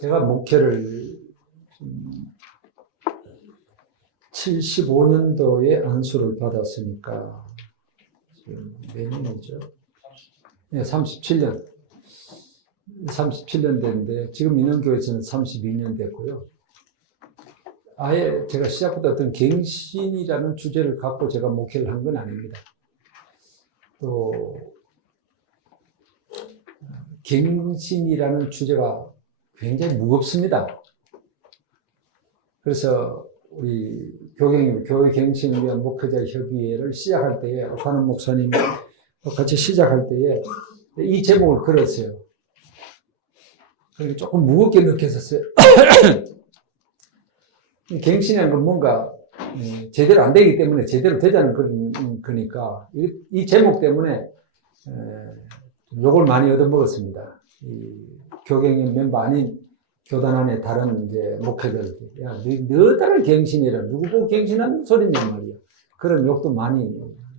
제가 목회를 75년도에 안수를 받았으니까 지금 몇 년이죠? 네, 37년. 37년 됐는데 지금 민원교회에서는 32년 됐고요. 아예 제가 시작부터 어떤 갱신이라는 주제를 갖고 제가 목회를 한 건 아닙니다. 또 갱신이라는 주제가 굉장히 무겁습니다. 그래서 우리 교회 갱신을 위한 목회자 협의회를 시작할 때에 박한원 목사님 같이 시작할 때에 이 제목을 걸었어요. 그러니까 조금 무겁게 느껴졌어요. 갱신이라는 건 뭔가 제대로 안 되기 때문에 제대로 되자는 거니까 이 제목 때문에 욕을 많이 얻어먹었습니다. 이 교경의 멤버 아닌 교단 안에 다른 이제 목회자들, 야, 너 따라 갱신이라 누구 보고 갱신하는 소리냐 말이야. 그런 욕도 많이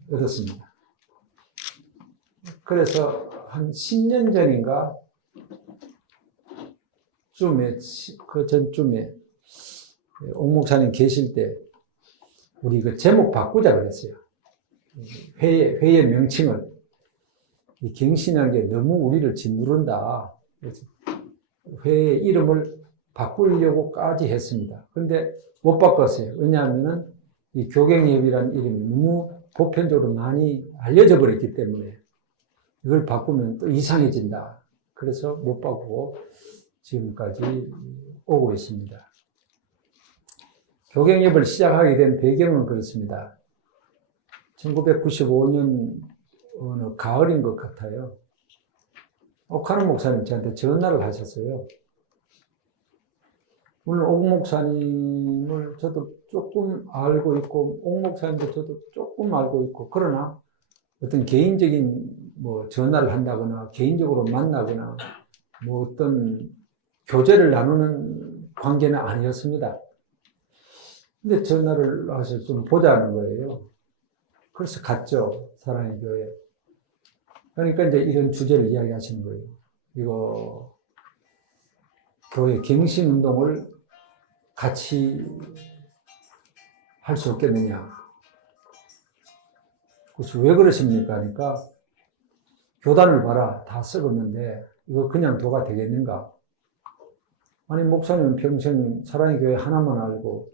얻었습니다. 그래서 한 10년 전인가 그 전쯤에 옥 목사님 계실 때 우리 그 제목 바꾸자 그랬어요. 회의 명칭을. 이 갱신하는 게 너무 우리를 짓누른다. 그래서 회의 이름을 바꾸려고까지 했습니다. 그런데 못 바꿨어요. 왜냐하면은 이 교갱협이라는 이름이 너무 보편적으로 많이 알려져 버렸기 때문에 이걸 바꾸면 또 이상해진다. 그래서 못 바꾸고 지금까지 오고 있습니다. 교갱협을 시작하게 된 배경은 그렇습니다. 1995년 어느 가을인 것 같아요. 옥하는 목사님 저한테 전화를 하셨어요. 물론 옥 목사님을 저도 조금 알고 있고 옥 목사님도 저도 조금 알고 있고 그러나 어떤 개인적인 뭐 전화를 한다거나 개인적으로 만나거나 뭐 어떤 교제를 나누는 관계는 아니었습니다. 근데 전화를 하셔서 좀 보자는 거예요. 그래서 갔죠. 사랑의 교회. 그러니까 이제 이런 주제를 이야기하시는 거예요. 이거 교회 갱신 운동을 같이 할 수 없겠느냐. 그래서 왜 그러십니까? 하니까 교단을 봐라. 다 썩었는데 이거 그냥 둬가 되겠는가? 아니 목사님은 평생 사랑의 교회 하나만 알고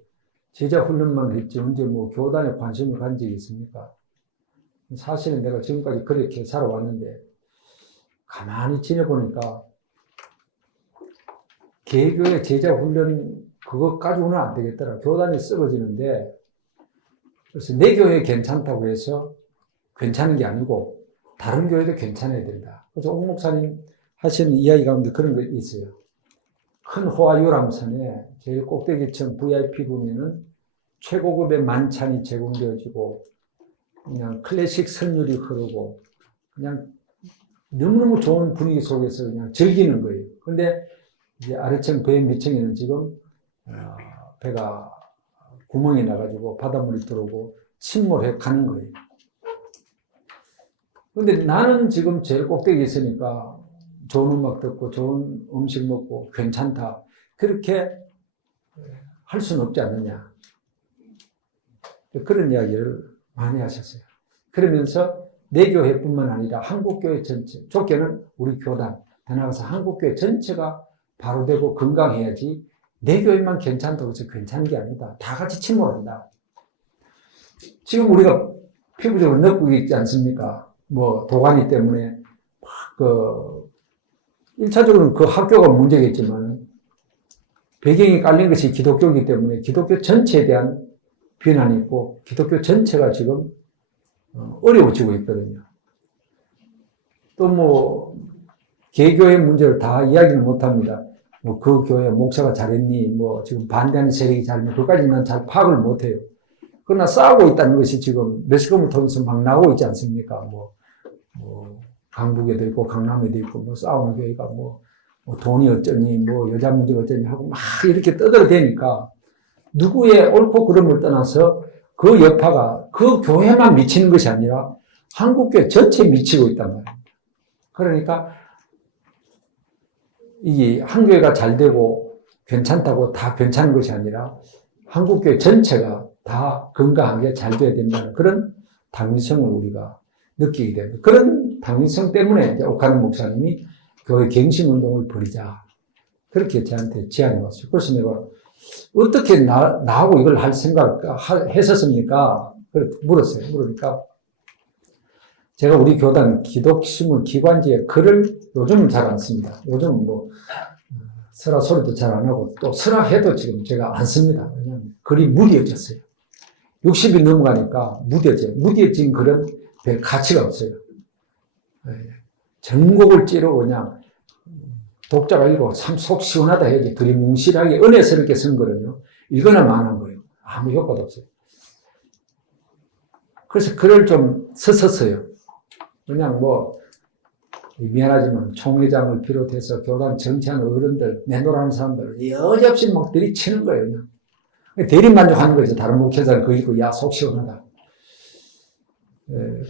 제자 훈련만 했지 언제 뭐 교단에 관심을 가진 적이 있습니까? 사실은 내가 지금까지 그렇게 살아왔는데 가만히 지내보니까 개교의 제자 훈련 그것 가지고는 안 되겠더라. 교단이 썩어지는데 그래서 내 교회 괜찮다고 해서 괜찮은 게 아니고 다른 교회도 괜찮아야 된다. 그래서 옥 목사님 하시는 이야기 가운데 그런 게 있어요. 큰 호화 유람선에 제일 꼭대기층 VIP 룸에는 최고급의 만찬이 제공되어지고 그냥 클래식 선율이 흐르고 그냥 너무너무 좋은 분위기 속에서 그냥 즐기는 거예요. 근데 이제 아래층 배 밑층에는 지금 배가 구멍이 나가지고 바닷물이 들어오고 침몰해 가는 거예요. 근데 나는 지금 제일 꼭대기에 있으니까 좋은 음악 듣고 좋은 음식 먹고 괜찮다. 그렇게 할 수는 없지 않느냐. 그런 이야기를 많이 하셨어요. 그러면서 내 교회뿐만 아니라 한국교회 전체, 좁게는 우리 교단, 더 나아가서 한국교회 전체가 바로 되고 건강해야지 내 교회만 괜찮다고 해서 괜찮은 게 아니다. 다 같이 침몰한다. 지금 우리가 피부적으로 느끼고 있지 않습니까? 뭐 도가니 때문에 막 1차적으로는 그 학교가 문제겠지만 배경이 깔린 것이 기독교이기 때문에 기독교 전체에 대한 비난이 있고 기독교 전체가 지금 어려워지고 있거든요. 또 뭐 개교의 문제를 다 이야기는 못합니다. 뭐 그 교회 목사가 잘했니? 뭐 지금 반대하는 세력이 잘했니? 그것까지는 난 잘 파악을 못해요. 그러나 싸우고 있다는 것이 지금 매스컴을 통해서 막 나오고 있지 않습니까? 뭐 강북에도 있고 강남에도 있고 뭐 싸우는 교회가 뭐 돈이 어쩌니 뭐 여자 문제가 어쩌니 하고 막 이렇게 떠들어대니까 누구의 옳고 그름을 떠나서 그 여파가 그 교회만 미치는 것이 아니라 한국교회 전체에 미치고 있단 말입니다. 그러니까 이게 한교회가 잘 되고 괜찮다고 다 괜찮은 것이 아니라 한국교회 전체가 다 건강하게 잘 돼야 된다는 그런 당위성을 우리가 느끼게 됩니다. 그런 당위성 때문에 이제 옥하는 목사님이 교회 갱신운동을 벌이자. 그렇게 저한테 제안이 왔어요. 그래서 내가 어떻게 나하고 이걸 할 생각 했었습니까? 물었어요. 물으니까 제가 우리 교단 기독신문 기관지에 글을 요즘은 잘 안 씁니다. 요즘은 뭐 쓰라 소리도 잘 안 하고 또 쓰라 해도 지금 제가 안 씁니다. 왜냐하면 글이 무뎌졌어요. 60이 넘어가니까 무뎌져요. 무뎌진 글은 별 가치가 없어요. 전곡을 찌르고 그냥 독자가 읽고 참 속 시원하다 해야지 두리뭉실하게 은혜스럽게 쓴 거는요. 읽거나 마는 거예요. 아무 효과도 없어요. 그래서 글을 좀 썼어요. 그냥 뭐 미안하지만 총회장을 비롯해서 교단 정치하는 어른들, 내노라는 사람들 여지없이 막 들이치는 거예요. 그냥 대리만족하는 거죠. 다른 목회자는 그거 읽고 야 속 시원하다.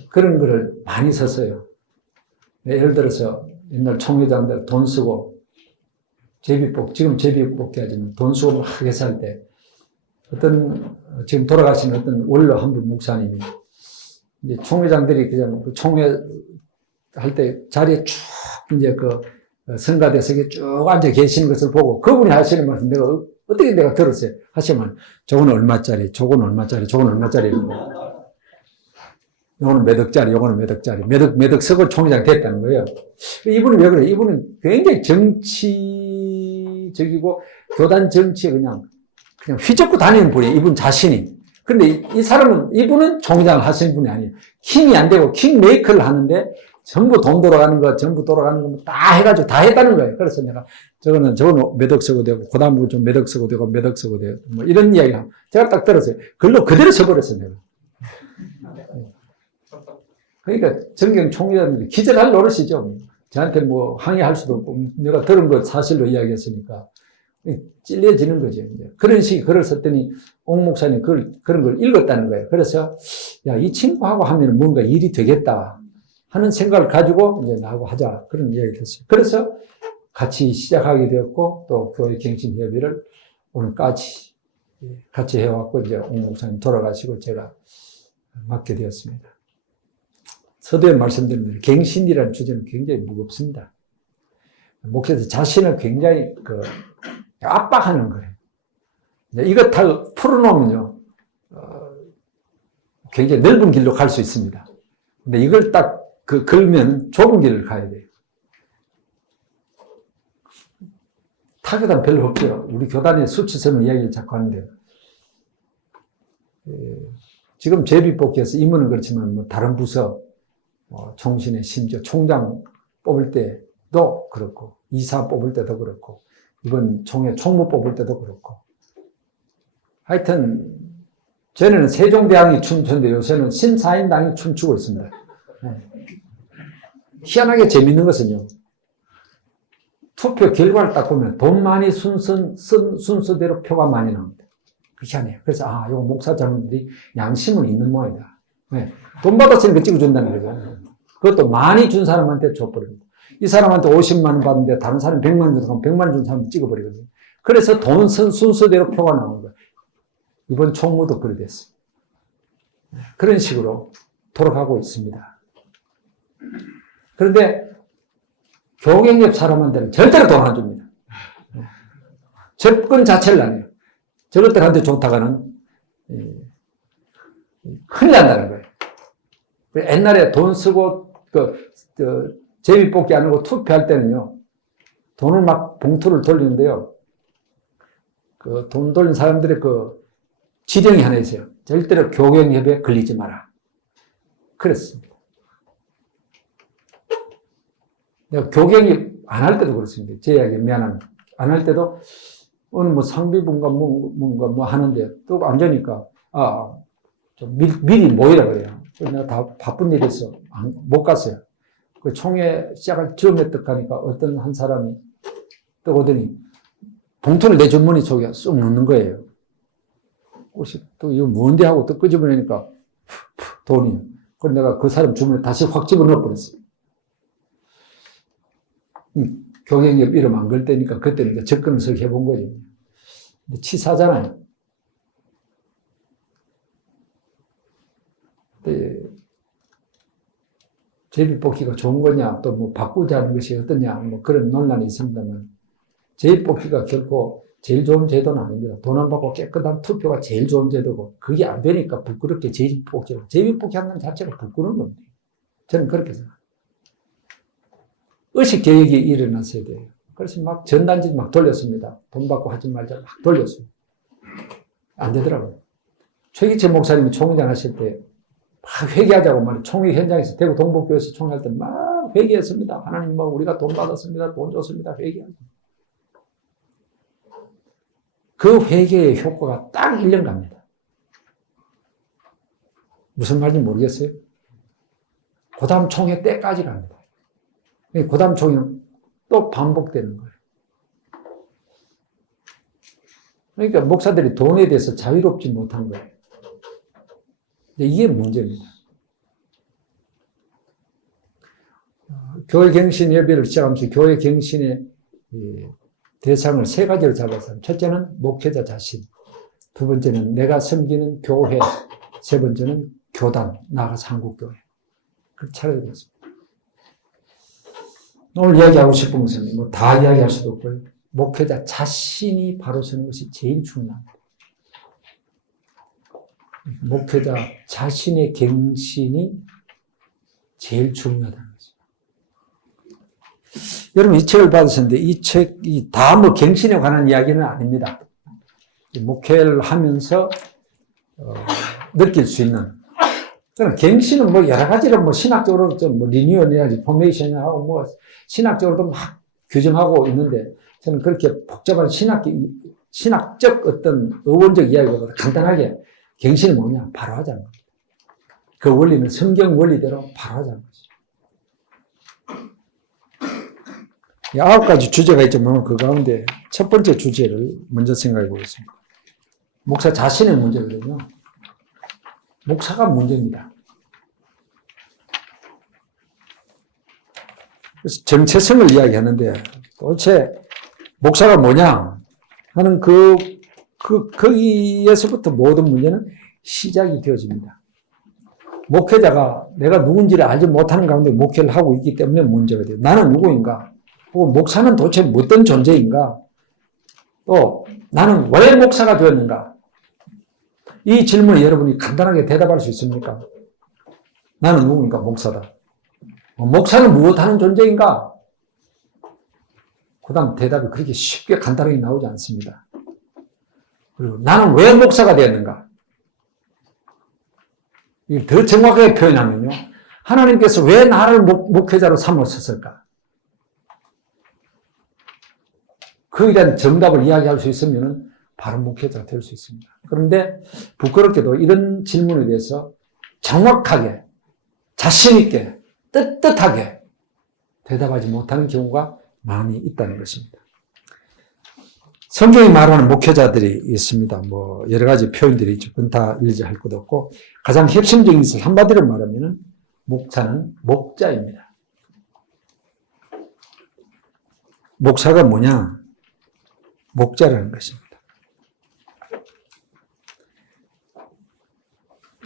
그런 글을 많이 썼어요. 예를 들어서 옛날 총회장들 돈 쓰고 지금 제비뽑기 하지만 돈 쓰고 막 회사 할 때 지금 돌아가신 어떤 원로 한 분 목사님이 이제 총회장들이 그냥 그 총회 할 때 자리에 쭉 이제 그 성가대석에 쭉 앉아 계시는 것을 보고 그분이 하시는 말씀 내가 들었어요. 하시면 저거는 얼마짜리, 저거는 얼마짜리, 저거는 얼마짜리 요거는 몇 억짜리, 요거는 몇 억짜리, 몇 억 석을 총회장 됐다는 거예요. 이분은 왜 그래요? 이분은 굉장히 정치적이고 교단 정치에 그냥 휘젓고 다니는 분이에요. 이분 자신이. 근데 이 사람은, 이분은 총회장을 하시는 분이 아니에요. 킹이 안 되고 킹메이커를 하는데 전부 돈 돌아가는 거, 전부 돌아가는 거 다 해가지고 다 했다는 거예요. 그래서 내가 저거는 몇 억 쓰고 되고, 그 다음 좀 몇 억 쓰고 되고, 몇 억 쓰고 되고, 뭐 이런 이야기가 제가 딱 들었어요. 글로 그대로 써버렸어요, 내가. 그러니까 정경 총회장님이 기절할 노릇이죠. 저한테 뭐 항의할 수도 없고, 내가 들은 거 사실로 이야기했으니까. 찔려지는 거죠. 이제. 그런 식의 글을 썼더니, 옥 목사님 그런 걸 읽었다는 거예요. 그래서, 야, 이 친구하고 하면 뭔가 일이 되겠다 하는 생각을 가지고 이제 나하고 하자. 그런 이야기를 했어요. 그래서 같이 시작하게 되었고, 또 교회 갱신협의를 오늘까지 같이 해왔고, 이제 옥 목사님 돌아가시고 제가 맡게 되었습니다. 서두에 말씀드린 대로 갱신이라는 주제는 굉장히 무겁습니다. 목회자 자신을 굉장히 압박하는 거예요. 이것 다 풀어놓으면요, 굉장히 넓은 길로 갈 수 있습니다. 근데 이걸 딱 걸면 좁은 길을 가야 돼요. 타격은 별로 없죠. 우리 교단의 수치스러운 이야기를 자꾸 하는데, 지금 제비뽑기에서 임무는 그렇지만 뭐 다른 부서, 총신의 심지어 총장 뽑을 때도 그렇고, 이사 뽑을 때도 그렇고, 이번 총회 총무 뽑을 때도 그렇고. 하여튼, 전에는 세종대왕이 춤추는데 요새는 신사임당이 춤추고 있습니다. 희한하게 재밌는 것은요, 투표 결과를 딱 보면 돈 많이 순서대로 표가 많이 나옵니다. 희한해요. 그래서, 이거 목사장님들이 양심은 있는 모양이다. 네. 돈 받았으니까 찍어준다는 거죠. 그것도 많이 준 사람한테 줘버립니다. 이 사람한테 50만 원 받는데 다른 사람이 100만 원 주면 100만 원 준 사람 찍어버리거든요. 그래서 돈 순서대로 표가 나오는 거예요. 이번 총무도 그래 됐어요. 그런 식으로 돌아가고 있습니다. 그런데 교갱협 사람한테는 절대로 돈 안 줍니다. 접근 자체를 안 해요. 저것들한테 좋다가는 큰일 난다는 거예요. 옛날에 돈 쓰고 제비뽑기 안 하고 투표할 때는요, 돈을 막 봉투를 돌리는데요, 돈 돌린 사람들의 지령이 하나 있어요. 절대로 교갱협에 걸리지 마라. 그랬습니다. 내가 교갱이 안 할 때도 그렇습니다. 제 이야기 미안합니다. 안 할 때도 오늘 뭐 상비분과 뭔가 뭐 하는데 또 앉으니까 좀 미리 모이라 그래요. 그래서 내가 다 바쁜 일이 있어 못 갔어요. 그 총회 시작할 즈음에 떡 하니까 어떤 한 사람이 떡 오더니 봉투를 내 주머니 속에 쏙 넣는 거예요. 혹시 또 이거 뭔데 하고 또 끄집어내니까 돈이. 그래서 내가 그 사람 주머니에 다시 확 집어넣어 버렸어요. 교경협 이름 안 걸 때니까 그때는 이제 접근을 석 해본 거죠. 근데 치사잖아요. 제비뽑기가 좋은 거냐, 또 뭐 바꾸자는 것이 어떠냐, 뭐 그런 논란이 있습니다만, 제비뽑기가 결코 제일 좋은 제도는 아닙니다. 돈 안 받고 깨끗한 투표가 제일 좋은 제도고, 그게 안 되니까 부끄럽게 제비뽑기 하는 자체가 부끄러운 겁니다. 저는 그렇게 생각합니다. 의식개혁이 일어났어야 돼요. 그래서 막 전단지 막 돌렸습니다. 돈 받고 하지 말자 막 돌렸습니다. 안 되더라고요. 최기철 목사님이 총회장 하실 때 막 회개하자고 말이에요. 총회 현장에서 대구 동북교회에서 총회할 때 막 회개했습니다. 하나님 뭐 우리가 돈 받았습니다. 돈 줬습니다. 회개하자. 그 회개의 효과가 딱 1년 갑니다. 무슨 말인지 모르겠어요? 그 다음 총회 때까지 갑니다. 그 다음 총회는 또 반복되는 거예요. 그러니까 목사들이 돈에 대해서 자유롭지 못한 거예요. 이게 문제입니다. 교회갱신예배를 시작하면서 교회갱신의 대상을 3가지로 잡았어요. 첫째는 목회자 자신, 두 번째는 내가 섬기는 교회, 세 번째는 교단, 나아가서 한국교회. 그렇게 차려졌습니다. 오늘 이야기하고 싶은 것은 뭐 다 이야기할 수도 없고요. 목회자 자신이 바로 서는 것이 제일 중요합니다. 목회자 자신의 갱신이 제일 중요하다는 거죠. 여러분 이 책을 받으셨는데 이 책이 다 뭐 갱신에 관한 이야기는 아닙니다. 목회를 하면서 느낄 수 있는. 그럼 갱신은 뭐 여러 가지로 뭐 신학적으로 좀 뭐 리뉴얼이나 리포메이션하고 뭐 신학적으로도 막 규정하고 있는데 저는 그렇게 복잡한 신학적 어떤 의원적 이야기보다 간단하게 갱신이 뭐냐? 바로 하자는 겁니다. 그 원리는 성경 원리대로 바로 하자는 거죠. 9가지 주제가 있지만 그 가운데 첫 번째 주제를 먼저 생각해 보겠습니다. 목사 자신의 문제거든요. 목사가 문제입니다. 그래서 정체성을 이야기하는데 도대체 목사가 뭐냐 하는 거기에서부터 모든 문제는 시작이 되어집니다. 목회자가 내가 누군지를 알지 못하는 가운데 목회를 하고 있기 때문에 문제가 돼요. 나는 누구인가? 혹은 목사는 도대체 어떤 존재인가? 또 나는 왜 목사가 되었는가? 이 질문에 여러분이 간단하게 대답할 수 있습니까? 나는 누구인가? 목사다. 목사는 무엇하는 존재인가? 그 다음 대답이 그렇게 쉽게 간단하게 나오지 않습니다. 그리고 나는 왜 목사가 되었는가? 이걸 더 정확하게 표현하면요. 하나님께서 왜 나를 목회자로 삼으셨을까? 그에 대한 정답을 이야기할 수 있으면 바로 목회자가 될 수 있습니다. 그런데 부끄럽게도 이런 질문에 대해서 정확하게, 자신있게, 떳떳하게 대답하지 못하는 경우가 많이 있다는 것입니다. 성경이 말하는 목회자들이 있습니다. 뭐 여러 가지 표현들이 있죠. 그건 다 일일이 할 것도 없고 가장 핵심적인 것을 한마디로 말하면 목사는 목자입니다. 목사가 뭐냐? 목자라는 것입니다.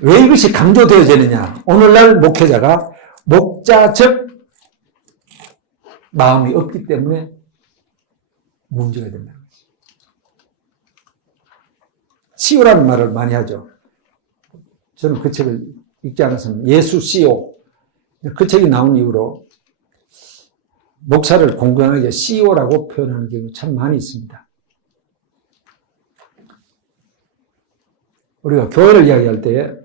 왜 이것이 강조되어지느냐? 오늘날 목회자가 목자적 마음이 없기 때문에 문제가 된다는 거죠. CEO라는 말을 많이 하죠. 저는 그 책을 읽지 않았습니다. 예수 CEO. 그 책이 나온 이후로 목사를 공공하게 CEO라고 표현하는 경우 참 많이 있습니다. 우리가 교회를 이야기할 때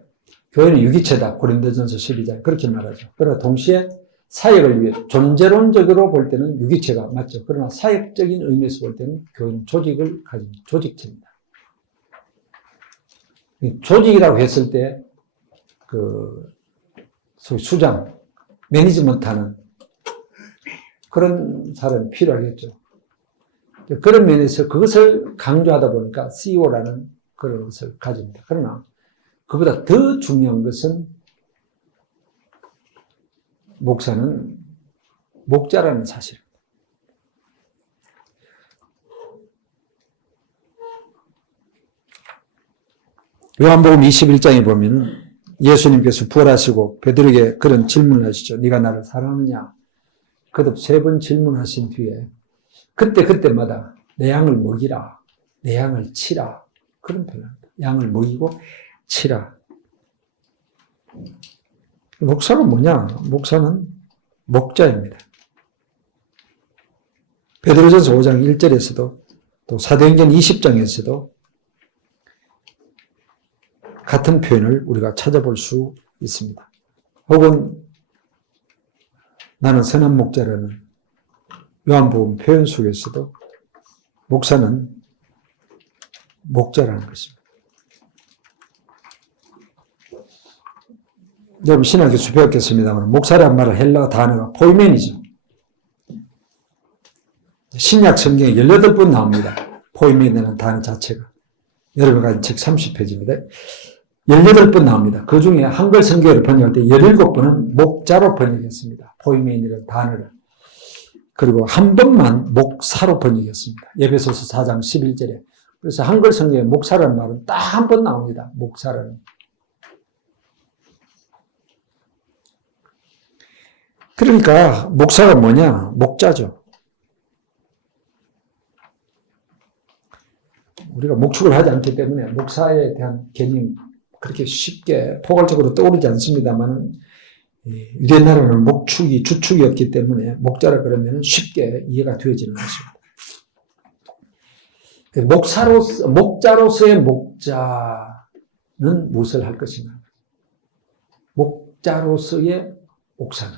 교회는 유기체다. 고린도전서 12장 그렇게 말하죠. 그러나 동시에 사역을 위해 존재론적으로 볼 때는 유기체가 맞죠. 그러나 사역적인 의미에서 볼 때는 교회는 조직을 가진 조직체입니다. 조직이라고 했을 때 소위 수장, 매니지먼트하는 그런 사람이 필요하겠죠. 그런 면에서 그것을 강조하다 보니까 CEO라는 그런 것을 가집니다. 그러나 그보다 더 중요한 것은 목사는 목자라는 사실입니다. 요한복음 21장에 보면은 예수님께서 부활하시고 베드로에게 그런 질문을 하시죠. 네가 나를 사랑하느냐? 거듭 3번 질문하신 뒤에 그때마다 내 양을 먹이라, 내 양을 치라, 그런 표현입니다. 양을 먹이고 치라. 목사가 뭐냐? 목사는 목자입니다. 베드로전서 5장 1절에서도 또 사도행전 20장에서도 같은 표현을 우리가 찾아볼 수 있습니다. 혹은 나는 선한 목자라는 요한복음 표현 속에서도 목사는 목자라는 것입니다. 여러분 신학교에서 배웠겠습니다만 목사라는 말을 헬라 단어가 포이멘이죠. 신약 성경에 18번 나옵니다. 포이멘이라는 단어 자체가. 여러분 가진 책 30페이지입니다. 18번 나옵니다. 그 중에 한글 성경을 번역할 때 17번은 목자로 번역했습니다. 포이멘이라는 단어를. 그리고 한 번만 목사로 번역했습니다. 에베소서 4장 11절에. 그래서 한글 성경에 목사라는 말은 딱 한 번 나옵니다. 목사라는. 그러니까 목사가 뭐냐? 목자죠. 우리가 목축을 하지 않기 때문에 목사에 대한 개념 그렇게 쉽게 포괄적으로 떠오르지 않습니다만 유대 나라는 목축이 주축이었기 때문에 목자라 그러면 쉽게 이해가 되어지는 것입니다. 목자로서의 목자는 무엇을 할 것인가? 목자로서의 목사는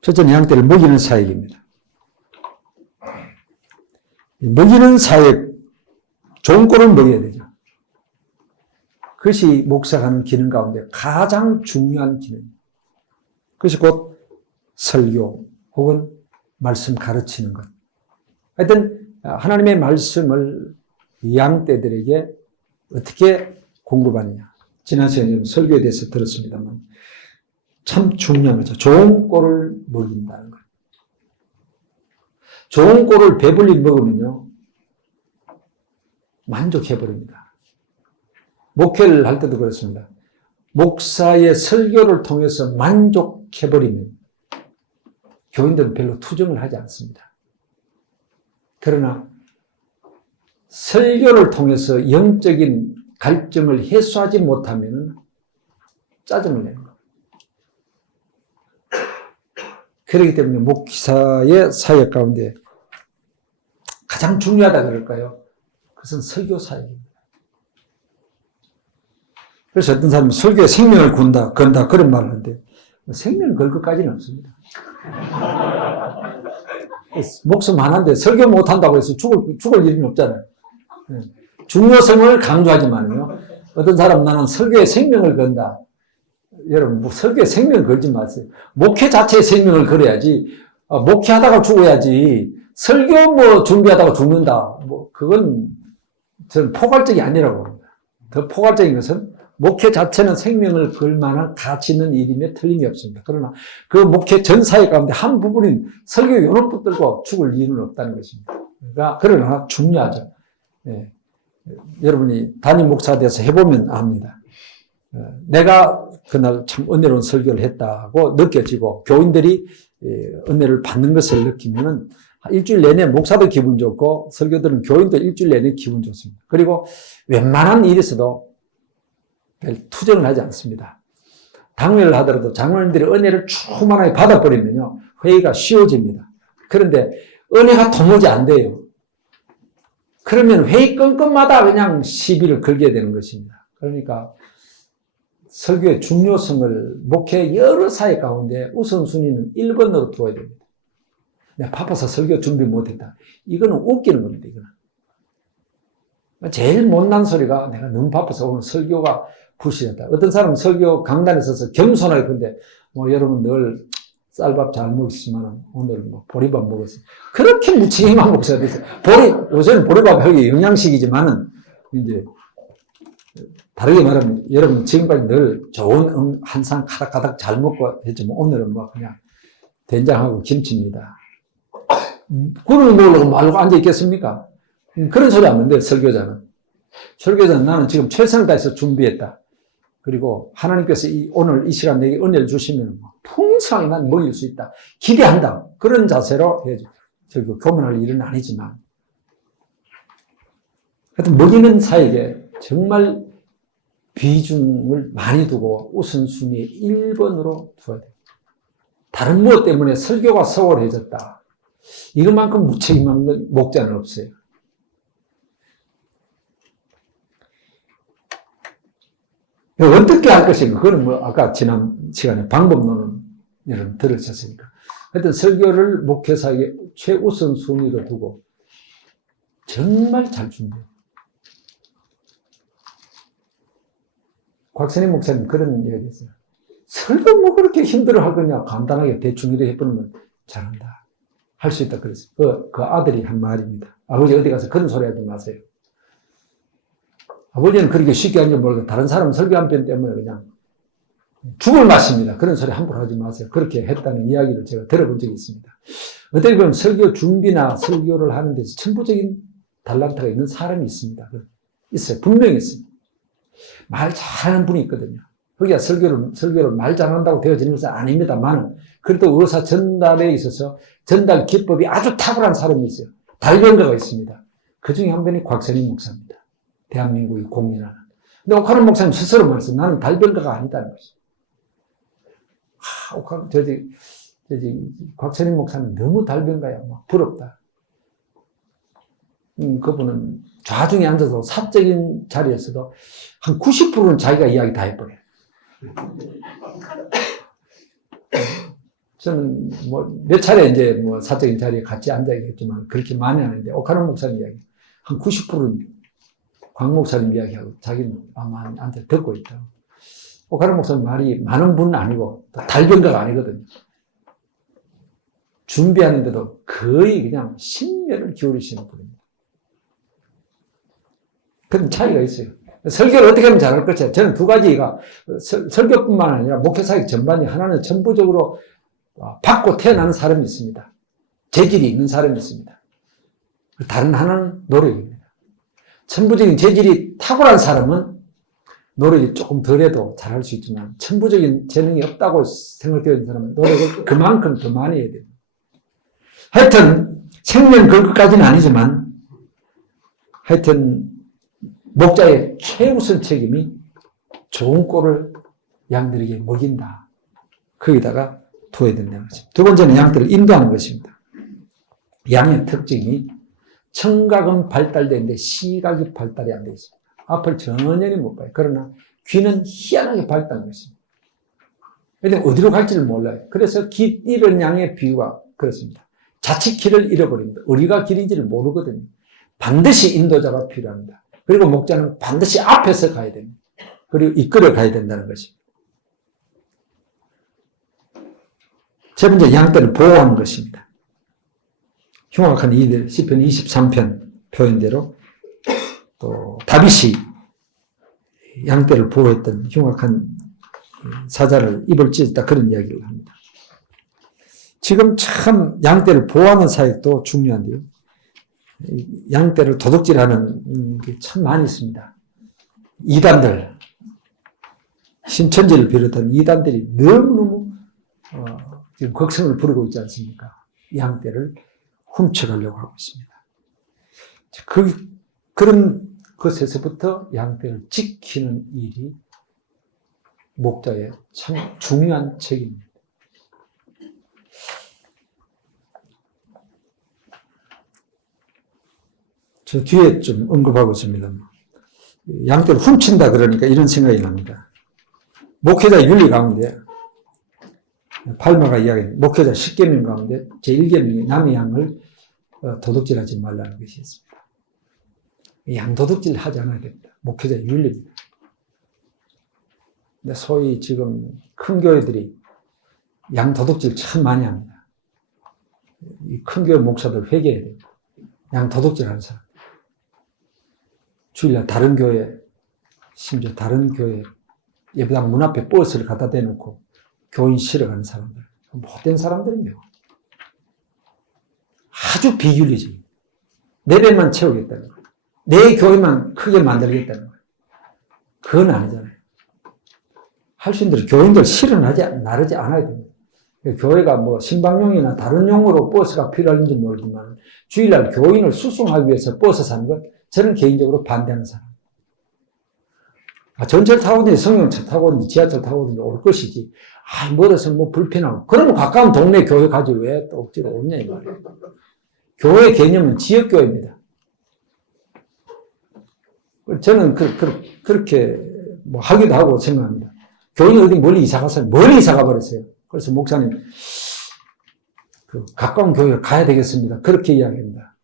첫째는 양떼를 먹이는 사역입니다. 먹이는 사역, 좋은 꼴을 먹여야 되죠. 그것이 목사가 하는 기능 가운데 가장 중요한 기능입니다. 그것이 곧 설교 혹은 말씀 가르치는 것. 하여튼 하나님의 말씀을 양떼들에게 어떻게 공급하느냐. 지난 시간에 설교에 대해서 들었습니다만 참 중요한 거죠. 좋은 꼴을 먹인다는 것. 좋은 꼴을 배불리 먹으면요 만족해버립니다. 목회를 할 때도 그렇습니다. 목사의 설교를 통해서 만족해버리면 교인들은 별로 투정을 하지 않습니다. 그러나 설교를 통해서 영적인 갈증을 해소하지 못하면 짜증을 내는 거예요. 그렇기 때문에 목사의 사역 가운데 가장 중요하다 그럴까요? 그것은 설교 사역입니다. 그래서 어떤 사람은 설교에 생명을 건다 그런 말을 하는데 생명을 걸 것까지는 없습니다. 목숨 하나인데 설교 못한다고 해서 죽을 일은 없잖아요. 중요성을 강조하지만요. 어떤 사람은 나는 설교에 생명을 건다. 여러분, 설교에 생명을 걸지 마세요. 목회 자체에 생명을 걸어야지, 목회하다가 죽어야지, 설교 준비하다가 죽는다. 그건 저는 포괄적이 아니라고 봅니다. 더 포괄적인 것은 목회 자체는 생명을 걸 만한 가치 있는 일임에 틀림이 없습니다. 그러나 그 목회 전 사역 가운데 한 부분인 설교 요런 붙들고 죽을 이유는 없다는 것입니다. 그러나 중요하죠. 예. 여러분이 담임 목사에 대해서 해보면 압니다. 내가 그날 참 은혜로운 설교를 했다고 느껴지고 교인들이 은혜를 받는 것을 느끼면은 일주일 내내 목사도 기분 좋고 설교들은 교인도 일주일 내내 기분 좋습니다. 그리고 웬만한 일에서도 별 투정을 하지 않습니다. 당회를 하더라도 장로님들이 은혜를 충만하게 받아버리면요 회의가 쉬워집니다. 그런데 은혜가 도무지 안 돼요. 그러면 회의 건건마다 그냥 시비를 걸게 되는 것입니다. 그러니까 설교의 중요성을 목회 여러 사역 가운데 우선순위는 1번으로 두어야 됩니다. 내가 바빠서 설교 준비 못했다. 이거는 웃기는 겁니다. 이거는. 제일 못난 소리가 내가 너무 바빠서 오늘 설교가 부실했다. 어떤 사람은 설교 강단에 서서 겸손하게 근데 여러분 늘 쌀밥 잘 먹으시지만 오늘 보리밥 먹었어요. 그렇게 무책임한 목사가 됐어요. 요새는 보리밥이 영양식이지만은 이제 다르게 말하면 여러분 지금까지 늘 좋은 한 상 가닥가닥 잘 먹고 했지만 오늘은 그냥 된장하고 김치입니다. 그걸 먹으려고 말고 앉아 있겠습니까? 그런 소리 하면 돼 설교자는. 설교자는 나는 지금 최선을 다해서 준비했다. 그리고 하나님께서 오늘 이 시간 내게 은혜를 주시면 풍성하게 난 먹일 수 있다. 기대한다. 그런 자세로 해야죠. 설교 교만할 일은 아니지만. 하여튼 먹이는 사역에 정말 비중을 많이 두고 우선순위에 1번으로 두어야 돼요. 다른 무엇 때문에 설교가 소홀해졌다. 이것만큼 무책임한 목자는 없어요. 어떻게 할 것인가? 그거는 뭐 아까 지난 시간에 방법론은 여러분 들으셨으니까. 하여튼 설교를 목회사에게 최우선 순위로 두고 정말 잘 준비해요. 곽선임 목사님 그런 이야기 했어요. 설교 뭐 그렇게 힘들어 하거냐. 간단하게 대충 이렇게 해보면 잘한다. 할 수 있다 그랬어요. 그 아들이 한 말입니다. 아버지 어디 가서 그런 소리 하지 마세요. 아버지는 그렇게 쉽게 하는지 모르겠어요. 다른 사람 설교 한 편 때문에 그냥 죽을 맛입니다. 그런 소리 함부로 하지 마세요. 그렇게 했다는 이야기를 제가 들어본 적이 있습니다. 어떻게 보면 설교 준비나 설교를 하는 데서 천부적인 달란트가 있는 사람이 있습니다. 있어요. 분명히 있습니다. 말 잘하는 분이 있거든요. 거기가 설교를 말 잘한다고 되어지는 것은 아닙니다만, 그래도 의사 전달에 있어서 전달 기법이 아주 탁월한 사람이 있어요. 달변가가 있습니다. 그 중에 한 분이 곽선임 목사입니다. 대한민국이 공인하는. 근데 옥하는 목사님 스스로 말했어요. 나는 달변가가 아니다는 것이죠. 곽선임 목사는 너무 달변가야. 막 부럽다. 그분은 좌중에 앉아서 사적인 자리에서도 한 90%는 자기가 이야기 다 해버려요. 저는 몇 차례 이제 사적인 자리에 같이 앉아있겠지만 그렇게 많이 하는데, 옥하는 목사님 이야기 한 90%는 광 목사님 이야기하고 자기는 아마 앉아 듣고 있다. 옥하는 목사님 말이 많은 분은 아니고 달변가가 아니거든요. 준비하는데도 거의 그냥 심혈을 기울이시는 분입니다. 그런 차이가 있어요. 설교를 어떻게 하면 잘할 것이냐. 저는 두 가지가 설교뿐만 아니라 목회사역 전반이 하나는 전부적으로 받고 태어나는 사람이 있습니다. 재질이 있는 사람이 있습니다. 다른 하나는 노력입니다. 천부적인 재질이 탁월한 사람은 노력이 조금 덜해도 잘할 수 있지만 천부적인 재능이 없다고 생각되는 사람은 노력을 그만큼 더 많이 해야 됩니다. 하여튼 생명 걸 것까지는 아니지만 하여튼 목자의 최우선 책임이 좋은 꼴을 양들에게 먹인다. 거기다가 둬야 된다는 것입니다. 두 번째는 양들을 인도하는 것입니다. 양의 특징이 청각은 발달되는데 시각이 발달이 안 되어 있습니다. 앞을 전혀 못 봐요. 그러나 귀는 희한하게 발달한 것입니다. 그런데 어디로 갈지를 몰라요. 그래서 길 잃은 양의 비유가 그렇습니다. 자칫 길을 잃어버립니다. 어디가 길인지를 모르거든요. 반드시 인도자가 필요합니다. 그리고 목자는 반드시 앞에서 가야 됩니다. 그리고 이끌어 가야 된다는 것입니다. 세 번째, 양떼를 보호하는 것입니다. 흉악한 이들, 시편 23편 표현대로 또 다윗이 양떼를 보호했던 흉악한 사자를 입을 찢었다, 그런 이야기를 합니다. 지금 참 양떼를 보호하는 사역도 중요한데요. 양떼를 도둑질하는 게 참 많이 있습니다. 이단들, 신천지를 비롯한 이단들이 너무너무 지금 걱성을 부리고 있지 않습니까? 양떼를 훔쳐가려고 하고 있습니다. 그런 것에서부터 양떼를 지키는 일이 목자의 참 중요한 책임입니다. 저 뒤에 좀 언급하고 있습니다. 양떼를 훔친다 그러니까 이런 생각이 납니다. 목회자 윤리 가운데 팔마가 이야기하는 목회자 10계명 가운데 제1계명이 남의 양을 도둑질하지 말라는 것이 있습니다. 양 도둑질 하지 않아야 됩니다. 목회자 윤리입니다. 근데 소위 지금 큰 교회들이 양 도둑질 참 많이 합니다. 이 큰 교회 목사들 회개해야 됩니다. 양 도둑질 하는 사람. 주일날 다른 교회, 심지어 다른 교회 예배당 문 앞에 버스를 갖다 대놓고 교인 실어가는 사람들, 못된 사람들이며 아주 비윤리적입니다. 내 배만 채우겠다는 거예요. 내 교회만 크게 만들겠다는 거예요. 그건 아니잖아요. 할 수 있는 대로 교인들 나르지 않아야 됩니다. 교회가 뭐 신방용이나 다른 용어로 버스가 필요한지 모르지만 주일날 교인을 수송하기 위해서 버스 사는 것 저는 개인적으로 반대하는 사람. 전철 타고든지 승용차 타고든지 지하철 타고든지 올 것이지. 멀어서 뭐 불편하고. 그러면 가까운 동네 교회 가지 왜 또 억지로 오냐 이 말이에요. 교회 개념은 지역교회입니다. 저는 그렇게 뭐 하기도 하고 생각합니다. 교인이 어디 멀리 이사 갔어요. 멀리 이사 가버렸어요. 그래서 목사님, 가까운 교회를 가야 되겠습니다. 그렇게 이야기합니다.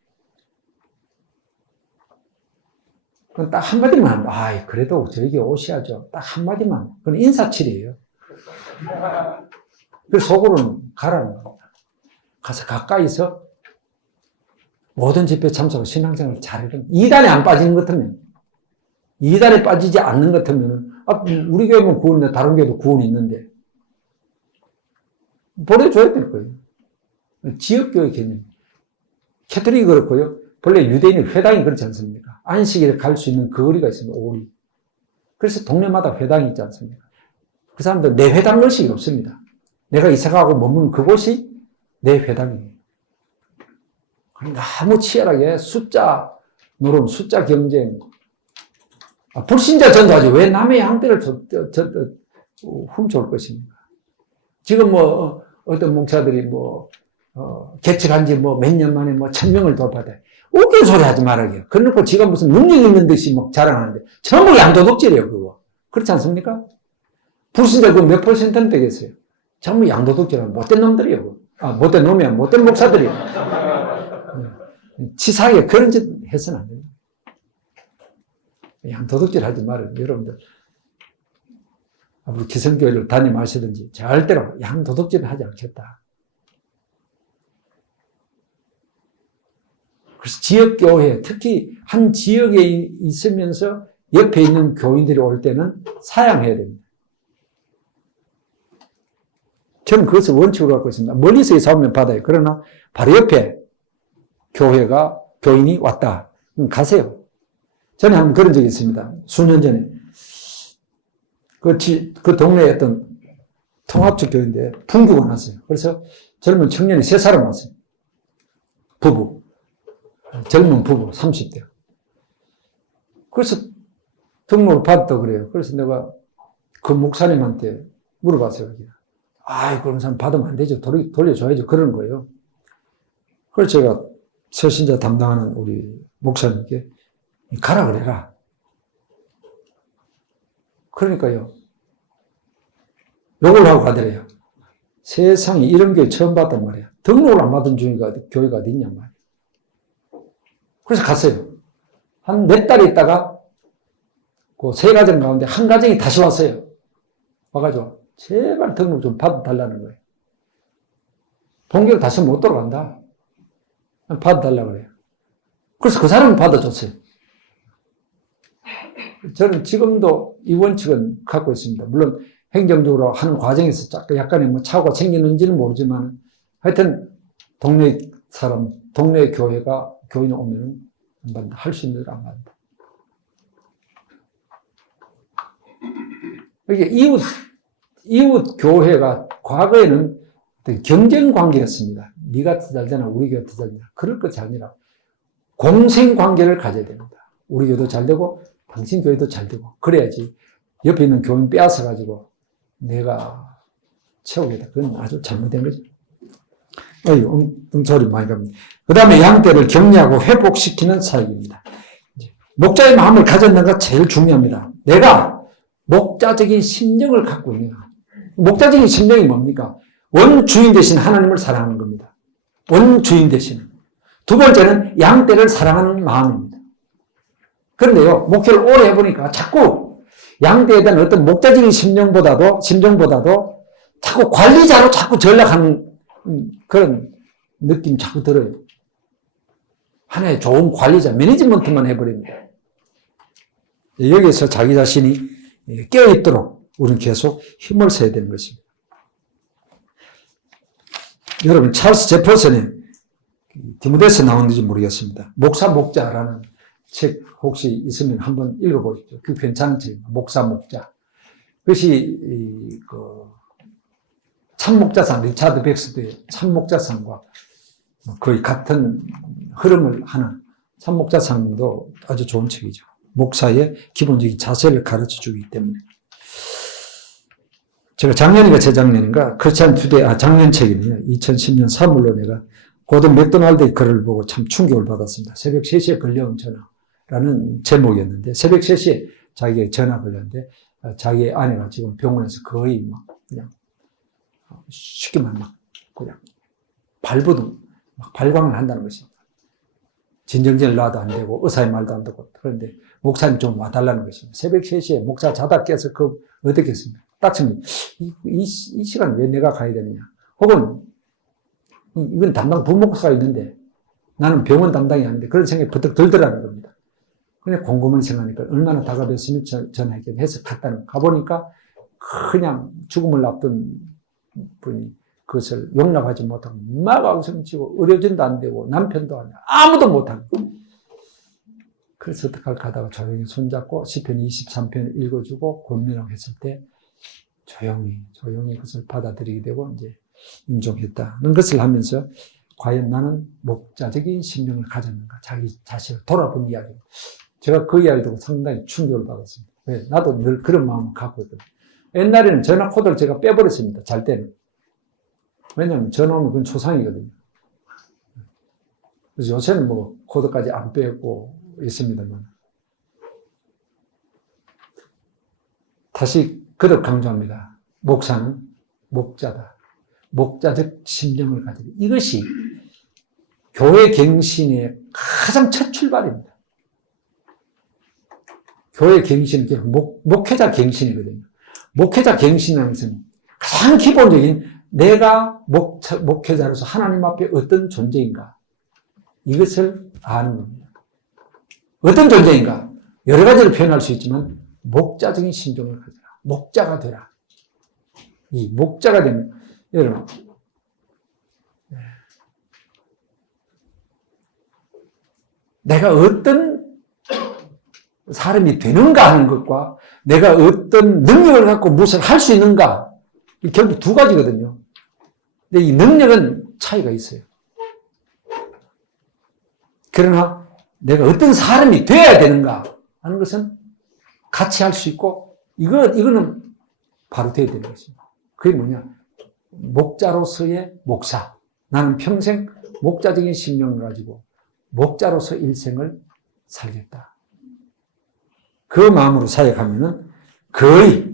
그건 딱 한마디만, 그래도 저에게 오셔야죠. 딱 한마디만. 그건 인사치레예요. 그래서 속으로는 가라는 겁니다. 가서 가까이서 모든 집회 참석하고 신앙생활을 잘해라. 이단에 안 빠지는 것 같으면, 이단에 빠지지 않는 것 같으면, 우리 교회면 구원인데 다른 교회도 구원이 있는데, 보내줘야 될 거예요. 지역교회 개념. 캐톨릭이 그렇고요. 본래 유대인의 회당이 그렇지 않습니까? 안식일에 갈 수 있는 그 거리가 있습니다. 오리. 그래서 동네마다 회당이 있지 않습니까? 그 사람들 내 회당 의식이 없습니다. 내가 이사가고 머무는 그곳이 내 회당이에요. 너무 치열하게 숫자 노름, 숫자 경쟁. 불신자 전도하지 왜 남의 양떼를 훔쳐올 것입니까? 지금 어떤 목사들이 개척한 지 몇 년 만에 1000명을 돌파돼. 웃긴 소리 하지 말아요. 그래놓고 지가 무슨 능력 있는 듯이 자랑하는데, 전부 양도덕질이에요, 그거. 그렇지 않습니까? 불신자 몇 %는 되겠어요? 전부 양도덕질하는 못된 놈들이에요. 못된 놈이야, 못된 목사들이에요. 치사하게 그런 짓 해서는 안 됩니다. 양도덕질 하지 말아요, 여러분들. 앞으로 기성교회를 담임하시든지 절대로 양도덕질을 하지 않겠다. 그래서 지역교회, 특히 한 지역에 있으면서 옆에 있는 교인들이 올 때는 사양해야 됩니다. 저는 그것을 원칙으로 갖고 있습니다. 멀리서 이사오면 받아요. 그러나 바로 옆에 교인이 왔다. 그럼 가세요. 전에 한번 그런 적이 있습니다. 수년 전에. 그 동네에 어떤 통합적 교회인데 분규가 났어요. 그래서 젊은 청년이 3사람 왔어요. 부부. 젊은 부부, 30대. 그래서 등록을 받았다고 그래요. 그래서 내가 그 목사님한테 물어봤어요. 그런 사람 받으면 안 되죠. 돌려줘야죠. 그러는 거예요. 그래서 제가 새신자 담당하는 우리 목사님께 가라 그래라. 그러니까요. 욕을 하고 가더래요. 세상에 이런 교회 처음 봤단 말이야. 등록을 안 받은 교회가 어디 있냔 말이야. 그래서 갔어요. 한 몇 달 있다가 그 3가정 가운데 한 가정이 다시 왔어요. 와가지고 제발 등록 좀 받아달라는 거예요. 본교로 다시 못 돌아간다. 받아달라고 그래요. 그래서 그 사람은 받아줬어요. 저는 지금도 이 원칙은 갖고 있습니다. 물론 행정적으로 하는 과정에서 약간의 착오가 생기는지는 모르지만 하여튼 동네 사람, 동네 교회가 교인이 오면은 안 받는다. 할 수 있는 대로 안 받는다. 이게 이웃 교회가 과거에는 경쟁 관계였습니다. 네가 더 잘되나 우리 교회가 더 잘되나 그럴 것이 아니라 공생 관계를 가져야 됩니다. 우리 교회도 잘 되고 당신 교회도 잘 되고 그래야지 옆에 있는 교인 빼앗아 가지고 내가 채우겠다. 그건 아주 잘못된 거죠. 소리 많이 갑니다. 그 다음에 양떼를 격려하고 회복시키는 사역입니다. 목자의 마음을 가졌는가 제일 중요합니다. 내가 목자적인 심령을 갖고 있는가. 목자적인 심령이 뭡니까? 원주인 대신 하나님을 사랑하는 겁니다. 원주인 대신. 두 번째는 양떼를 사랑하는 마음입니다. 그런데요, 목회를 오래 해보니까 자꾸 양떼에 대한 어떤 목자적인 심정보다도 자꾸 관리자로 자꾸 전락하는 그런 느낌 자꾸 들어요. 하나의 좋은 관리자, 매니지먼트만 해버립니다. 여기에서 자기 자신이 깨어있도록 우리는 계속 힘을 써야 되는 것입니다. 여러분, 찰스 제퍼슨의 디모데서 나오는지 모르겠습니다. 목사라는 책 혹시 있으면 한번 읽어보십시오. 그 괜찮은 책입니다. 목사, 목자. 그것이, 참목자상, 리차드 백스도의 참목자상과 거의 같은 흐름을 하는 참목자상도 아주 좋은 책이죠. 목사의 기본적인 자세를 가르쳐 주기 때문에. 제가 작년인가 재작년인가, 크리스찬 투데이, 작년 책이네요. 2010년 3월로 내가 고든 맥도날드의 글을 보고 참 충격을 받았습니다. 새벽 3시에 걸려온 전화라는 제목이었는데, 새벽 3시에 자기가 전화 걸렸는데, 자기 아내가 지금 병원에서 거의 막 그냥 쉽게 말하면 막 그냥 발버둥, 막 발광을 한다는 것입니다. 진정제를 놔도 안 되고, 의사의 말도 안 듣고. 그런데 목사님 좀 와달라는 것입니다. 새벽 3시에 목사 자다 깨서 어떻게 했습니까? 딱처럼 이 시간 왜 내가 가야 되느냐. 혹은 이건 담당 부목사가 있는데 나는 병원 담당이 아닌데 그런 생각이 버뜩 들더라는 겁니다. 그냥 곰곰이 생각하니까 얼마나 다가졌으면 전화했겠네 해서 갔다는 거. 가보니까 그냥 죽음을 앞둔 분이 그것을 용납하지 못하고 막 앙성치고 의료진도 안 되고 남편도 안 되고 아무도 못하고. 그래서 어떡할 가다가 조용히 손잡고 시편 23편을 읽어주고 권면하고 했을 때 조용히 그것을 받아들이게 되고 이제 임종했다는 것을 하면서 과연 나는 목자적인 심령을 가졌는가, 자기 자신을 돌아본 이야기. 제가 그 이야기를 듣고 상당히 충격을 받았습니다. 왜? 나도 늘 그런 마음을 갖고 있거든요. 옛날에는 전화 코드를 제가 빼버렸습니다. 잘 때는. 왜냐하면 전화 오면 그건 초상이거든요. 그래서 요새는 뭐 코드까지 안 빼고 있습니다만. 다시 그렇게 강조합니다. 목사는 목자다. 목자적 심령을 가지고. 이것이 교회 갱신의 가장 첫 출발입니다. 교회 갱신은 목회자 갱신이거든요. 목회자 갱신이라는 것은 가장 기본적인 내가 목회자로서 하나님 앞에 어떤 존재인가. 이것을 아는 겁니다. 어떤 존재인가. 여러 가지로 표현할 수 있지만 목자적인 심정을 가져라. 목자가 되라. 이 목자가 되면 여러분 내가 어떤 사람이 되는가 하는 것과 내가 어떤 능력을 갖고 무엇을 할 수 있는가 결국 두 가지거든요. 근데 이 능력은 차이가 있어요. 그러나 내가 어떤 사람이 되어야 되는가 하는 것은 같이 할 수 있고 이거는 바로 되어야 되는 것입니다. 그게 뭐냐? 목자로서의 목사. 나는 평생 목자적인 심령을 가지고 목자로서 일생을 살겠다. 그 마음으로 사역하면은 거의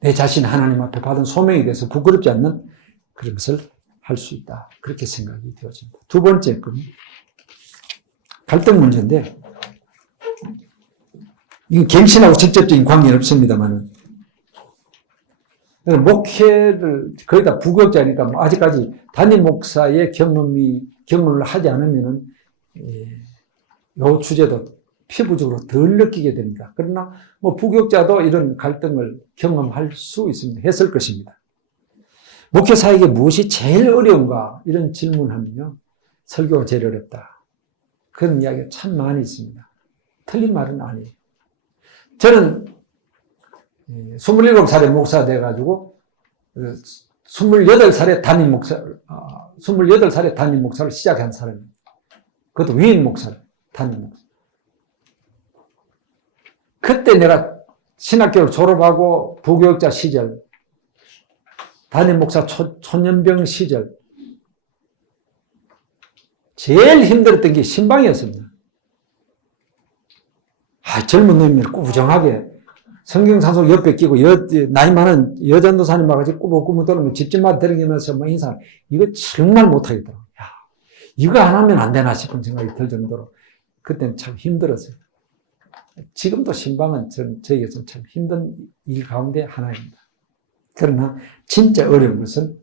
내 자신 하나님 앞에 받은 소명에 대해서 부끄럽지 않는 그런 것을 할 수 있다. 그렇게 생각이 되어집니다. 두 번째 건 갈등 문제인데 이건 갱신하고 직접적인 관계는 없습니다만은 목회를 거의 다 부교육자니까 뭐 아직까지 담임 목사의 경험을 하지 않으면은 요 주제도 피부적으로 덜 느끼게 됩니다. 그러나 뭐 부교육자도 이런 갈등을 경험할 수 있습니다. 했을 것입니다. 목회 사역에 무엇이 제일 어려운가 이런 질문하면요 설교가 제일 어렵다. 그런 이야기가 참 많이 있습니다. 틀린 말은 아니에요. 저는 27살에 목사 돼가지고 28살에 담임 목사를 시작한 사람입니다. 그것도 위인 목사를 담임 목사. 그때 내가 신학교를 졸업하고 부교육자 시절, 담임 목사 초년병 시절 제일 힘들었던 게 신방이었습니다. 젊은 놈이 꾸부정하게 성경산속 옆에 끼고 나이 많은 여전도사님 와가지고 꾸벅꾸벅 떠는 집집마다 들으면서 뭐 인사 이거 정말 못하겠더라고요. 이거 안 하면 안 되나 싶은 생각이 들 정도로 그때는 참 힘들었어요. 지금도 신방은 저에게서 참 힘든 일 가운데 하나입니다. 그러나 진짜 어려운 것은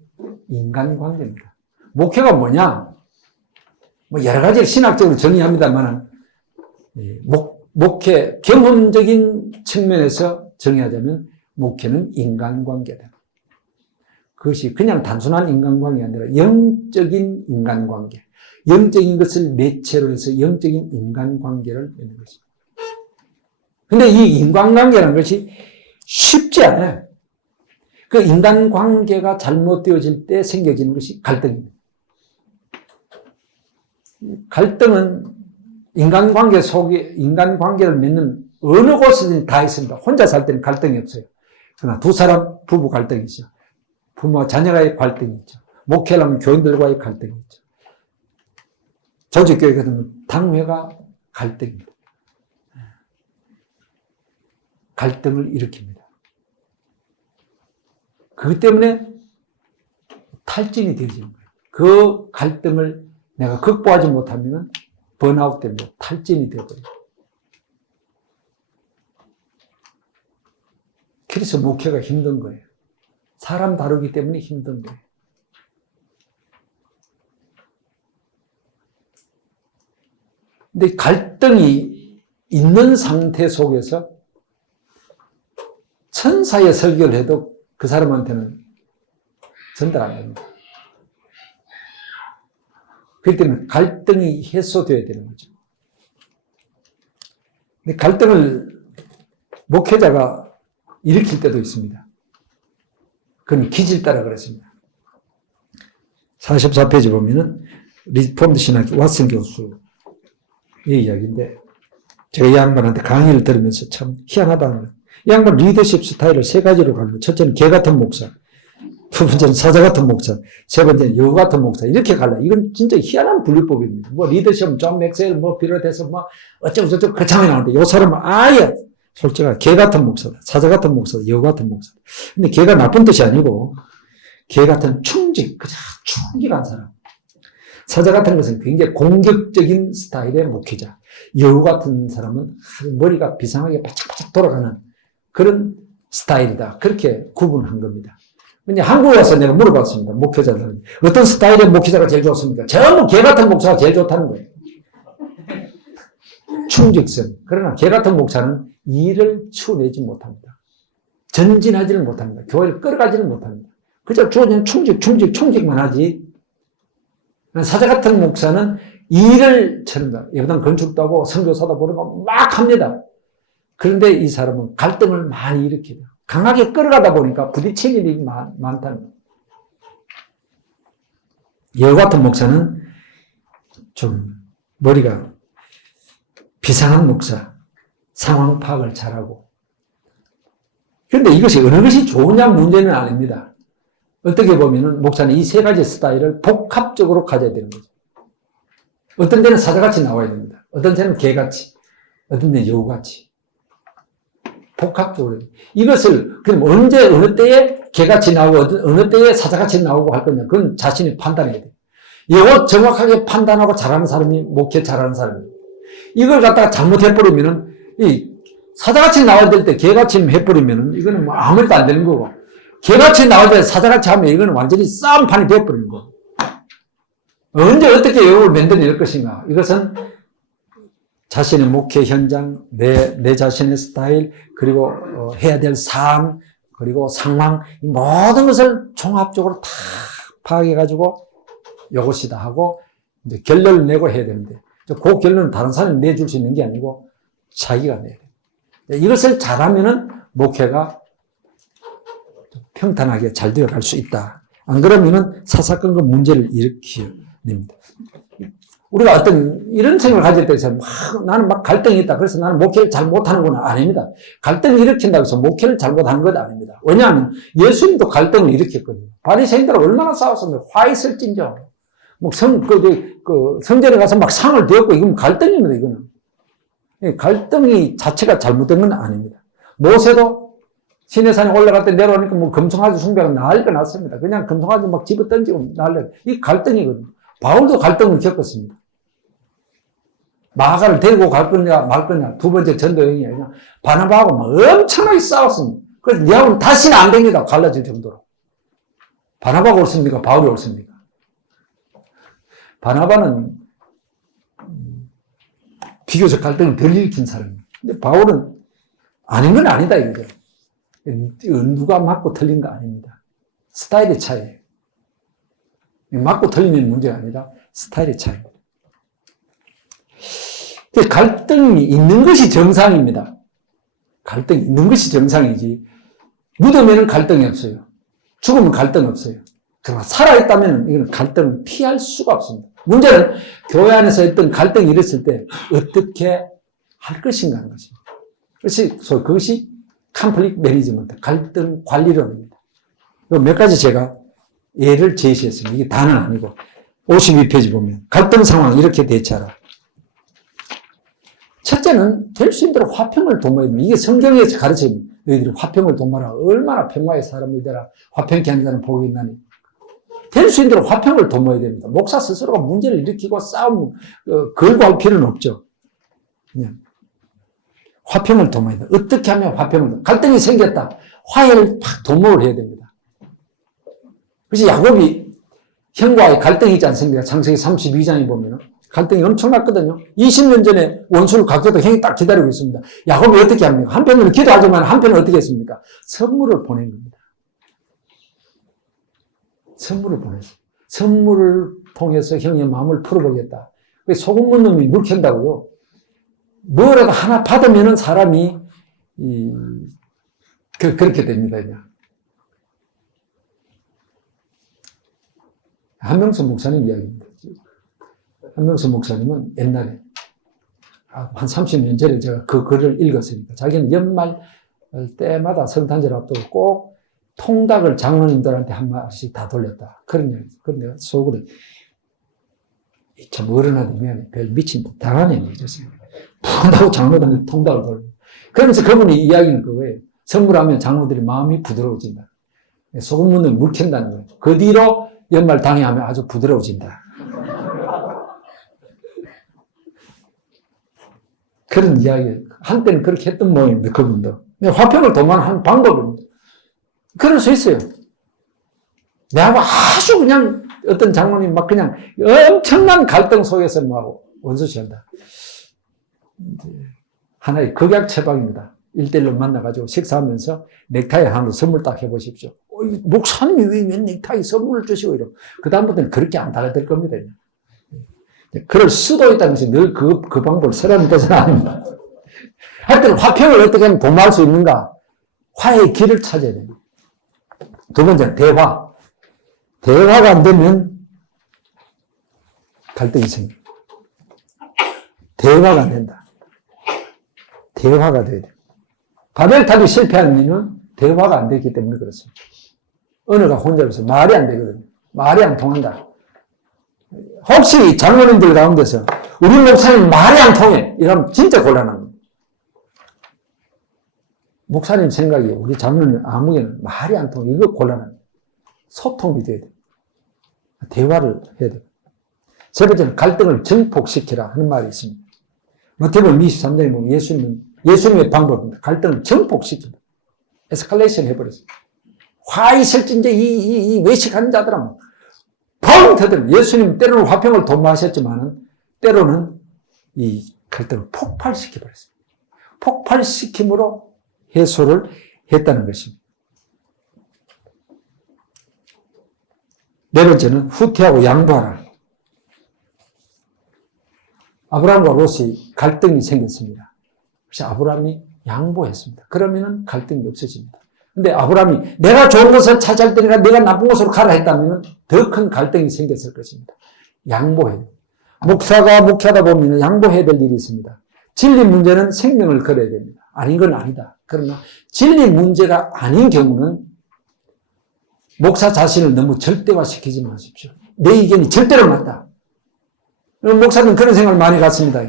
인간관계입니다. 목회가 뭐냐? 뭐 여러 가지를 신학적으로 정의합니다만 목회 경험적인 측면에서 정의하자면 목회는 인간관계다. 그것이 그냥 단순한 인간관계가 아니라 영적인 인간관계. 영적인 것을 매체로 해서 영적인 인간관계를 맺는 것입니다. 근데 이 인간관계라는 것이 쉽지 않아요. 그 인간관계가 잘못되어질 때 생겨지는 것이 갈등입니다. 갈등은 인간관계 속에, 인간관계를 맺는 어느 곳이든 다 있습니다. 혼자 살 때는 갈등이 없어요. 그러나 두 사람 부부 갈등이 있죠. 부모와 자녀와의 갈등이 있죠. 목회를 하면 교인들과의 갈등이 있죠. 조직교회가 되면 당회가 갈등입니다. 갈등을 일으킵니다. 그것 때문에 탈진이 되어지는 거예요. 그 갈등을 내가 극복하지 못하면 번아웃 때문에 탈진이 되어버려요. 그래서 목회가 힘든 거예요. 사람 다루기 때문에 힘든 거예요. 근데 갈등이 있는 상태 속에서 천사의 설교를 해도 그 사람한테는 전달 안 됩니다. 그렇기 때문에 갈등이 해소되어야 되는 거죠. 근데 갈등을 목회자가 일으킬 때도 있습니다. 그건 기질 따라 그랬습니다. 44페이지 보면은 리포먼드 신학 왓슨 교수의 이야기인데 제가 이 양반한테 강의를 들으면서 참 희한하다는 거예요. 이 양반 리더십 스타일을 세 가지로 가는 거예요. 첫째는 개 같은 목사, 두 번째는 사자 같은 목사, 세 번째는 여우 같은 목사. 이렇게 갈라. 이건 진짜 희한한 분류법입니다. 뭐 리더십, 존 맥셀 뭐 비롯해서 뭐 어쩌고저쩌고 거창하게 나오는데 이 사람은 아예 솔직하게 개 같은 목사다, 사자 같은 목사다, 여우 같은 목사다. 근데 개가 나쁜 뜻이 아니고 개 같은 충직, 그저 충직한 사람. 사자 같은 것은 굉장히 공격적인 스타일의 목회자. 여우 같은 사람은 머리가 비상하게 바짝바짝 돌아가는 그런 스타일이다. 그렇게 구분한 겁니다. 근데 한국에 와서 내가 물어봤습니다. 목회자들은. 어떤 스타일의 목회자가 제일 좋습니까? 전부 개 같은 목사가 제일 좋다는 거예요. 충직성. 그러나 개 같은 목사는 일을 추내지 못합니다. 전진하지를 못합니다. 교회를 끌어가지를 못합니다. 그저 주어진 충직만 하지. 사자 같은 목사는 일을 처는다. 예배당 건축도 하고 선교사도 보내고 막 합니다. 그런데 이 사람은 갈등을 많이 일으켜요. 강하게 끌어가다 보니까 부딪히는 일이 많다는 거예요. 여우 같은 목사는 좀 머리가 비상한 목사, 상황 파악을 잘하고. 그런데 이것이 어느 것이 좋으냐 문제는 아닙니다. 어떻게 보면은 목사는 이 세 가지 스타일을 복합적으로 가져야 되는 거죠. 어떤 데는 사자같이 나와야 됩니다. 어떤 데는 개같이, 어떤 데는 여우같이. 복합적으로. 이것을 그럼 언제 어느 때에 개같이 나오고 어느 때에 사자같이 나오고 할 거냐. 그건 자신이 판단해야 돼요. 이거 정확하게 판단하고 잘하는 사람이 목회 잘하는 사람이에요. 이걸 갖다가 잘못해버리면은 이 사자같이 나와야 될 때 개같이 해버리면은 이거는 뭐 아무것도 안 되는 거고 개같이 나올 때 사자같이 하면 이거는 완전히 싸움판이 되어버리는 거고 언제 어떻게 여우를 만들어낼 것인가. 이것은 자신의 목회 현장, 내 자신의 스타일, 그리고 해야 될 삶, 그리고 상황, 이 모든 것을 종합적으로 다 파악해가지고 이것이다 하고 이제 결론을 내고 해야 되는데 그 결론은 다른 사람이 내줄 수 있는 게 아니고 자기가 내야 돼요. 이것을 잘하면은 목회가 평탄하게 잘 되어 갈 수 있다. 안 그러면은 사사건건 문제를 일으킵니다. 우리가 어떤 이런 생각을 가질 때 있어요. 나는 막 갈등이 있다. 그래서 나는 목회를 잘 못하는구나. 아닙니다. 갈등을 일으킨다고 해서 목회를 잘 못하는 것 아닙니다. 왜냐하면 예수님도 갈등을 일으켰거든요. 바리새인들 얼마나 싸웠습니까? 화 있을진저. 뭐 성전에 가서 막 상을 되었고 이건 갈등입니다. 이거는. 갈등이 자체가 잘못된 건 아닙니다. 모세도 시내산에 올라갈 때 내려오니까 뭐 금송아지 숭배가 난리가 났습니다. 그냥 금송아지 막 집어 던지고 난리가. 이 갈등이거든요. 바울도 갈등을 겪었습니다. 마가를 데리고 갈 거냐 말 거냐 두 번째 전도 여행이 아니라 바나바하고 막 엄청나게 싸웠습니다. 그래서 니하고는 다시는 안 됩니다. 갈라질 정도로. 바나바가 옳습니까? 바울이 옳습니까? 바나바는 비교적 갈등을 덜 일으킨 사람입니다. 근데 바울은 아닌 건 아니다 이거죠. 누가 맞고 틀린 거 아닙니다. 스타일의 차이예요. 맞고 틀리는 문제가 아니라 스타일의 차이입니다. 갈등이 있는 것이 정상입니다. 갈등이 있는 것이 정상이지, 묻으면 갈등이 없어요. 죽으면 갈등 없어요. 그러나 살아있다면 이건 갈등을 피할 수가 없습니다. 문제는 교회 안에서 했던 갈등이 일었을 때 어떻게 할 것인가 하는 것입니다. 그것이 컨플릭트 매니지먼트, 갈등 관리론입니다. 몇 가지 제가 예를 제시했습니다. 이게 다는 아니고 52페이지 보면 갈등 상황 이렇게 대처하라. 첫째는 될 수 있는 대로 화평을 도모해야 됩니다. 이게 성경에서 가르칩니다. 너희들이 화평을 도모하라. 얼마나 평화의 사람이 되라. 화평케 하는 자는 복이 있나니. 될 수 있는 대로 화평을 도모해야 됩니다. 목사 스스로가 문제를 일으키고 싸움 걸고 할 필요는 없죠. 그냥 화평을 도모해야 됩니다. 어떻게 하면 화평을, 갈등이 생겼다. 화해를 팍 도모를 해야 됩니다. 그래서 야곱이 형과의 갈등이 있지 않습니까? 창세기 32장에 보면 갈등이 엄청났거든요. 20년 전에 원수를 갚겨도 형이 딱 기다리고 있습니다. 야곱이 어떻게 합니까? 한편으로 기도하지만 한편은 어떻게 했습니까? 선물을 보낸 겁니다. 선물을 보냈어요. 선물을 통해서 형의 마음을 풀어보겠다. 소금 묻는 놈이 물 캔다고요. 뭐라도 하나 받으면 사람이 그렇게 됩니다. 그냥. 한명수 목사님 이야기입니다. 한명수 목사님은 옛날에 한 30년 전에 제가 그 글을 읽었으니까 자기는 연말 때마다 성탄절 앞두고 꼭 통닭을 장로님들한테 한 마리씩 다 돌렸다. 그런 이야기. 그런데 내가 속으로 참 어른한테 미안해. 별 미친 당하네. 이랬어요. 푼다고 장로들한테 통닭을 돌려. 그러면서 그분이 이야기는 그거예요. 선물하면 장로들이 마음이 부드러워진다. 소금 묻는 물 캔다는 거예요. 그 뒤로 연말 당회하면 아주 부드러워진다. 그런 이야기. 한때는 그렇게 했던 모양입니다. 그분도. 화평을 도모하는 방법입니다. 그럴 수 있어요. 내하고 아주 그냥 어떤 장로님 막 그냥 엄청난 갈등 속에서 뭐 원수시한다. 하나의 극약 처방입니다. 1대1로 만나가지고 식사하면서 넥타이 하나 선물 딱 해보십시오. 목사님이 왜 넥타이 선물을 주시고 이러고. 그다음부터는 그렇게 안 달아들 겁니다. 그럴 수도 있다는 것이 늘 그 방법을 쓰라는 것은 아닙니다. 하여튼 화평을 어떻게 하면 도모할 수 있는가? 화해의 길을 찾아야 됩니다. 두 번째는 대화. 대화가 안 되면 갈등이 생깁니다. 대화가 안 된다. 대화가 돼야 돼요. 바벨탑이 실패한 이유는 대화가 안 됐기 때문에 그렇습니다. 언어가 혼잡해서 말이 안 되거든요. 말이 안 통한다. 혹시 장로님들 가운데서 우리 목사님 말이 안 통해 이러면 진짜 곤란합니다. 목사님 생각이 우리 장로님 아무개는 말이 안 통해. 이거 곤란합니다. 소통이 돼야 돼요. 대화를 해야 돼요. 세 번째는 갈등을 증폭시키라 하는 말이 있습니다. 마태복음 23장에 보면 예수님의 방법입니다. 갈등을 증폭시킵니다. 에스컬레이션 해버렸어요. 화 있을 때 이 외식하는 자들은 펑 터들. 예수님 때로는 화평을 도모하셨지만은 때로는 이 갈등을 폭발시켜버렸습니다. 폭발시킴으로 해소를 했다는 것입니다. 네 번째는 후퇴하고 양보하라. 아브라함과 롯이 갈등이 생겼습니다. 그래서 아브라함이 양보했습니다. 그러면 갈등이 없어집니다. 근데 아브라함이 내가 좋은 것을 차지할 테니까 내가 나쁜 곳으로 가라 했다면 더 큰 갈등이 생겼을 것입니다. 양보해야 돼요. 목사가 목회하다 보면 양보해야 될 일이 있습니다. 진리 문제는 생명을 걸어야 됩니다. 아닌 건 아니다. 그러나 진리 문제가 아닌 경우는 목사 자신을 너무 절대화시키지 마십시오. 내 의견이 절대로 맞다. 목사는 그런 생각을 많이 갖습니다.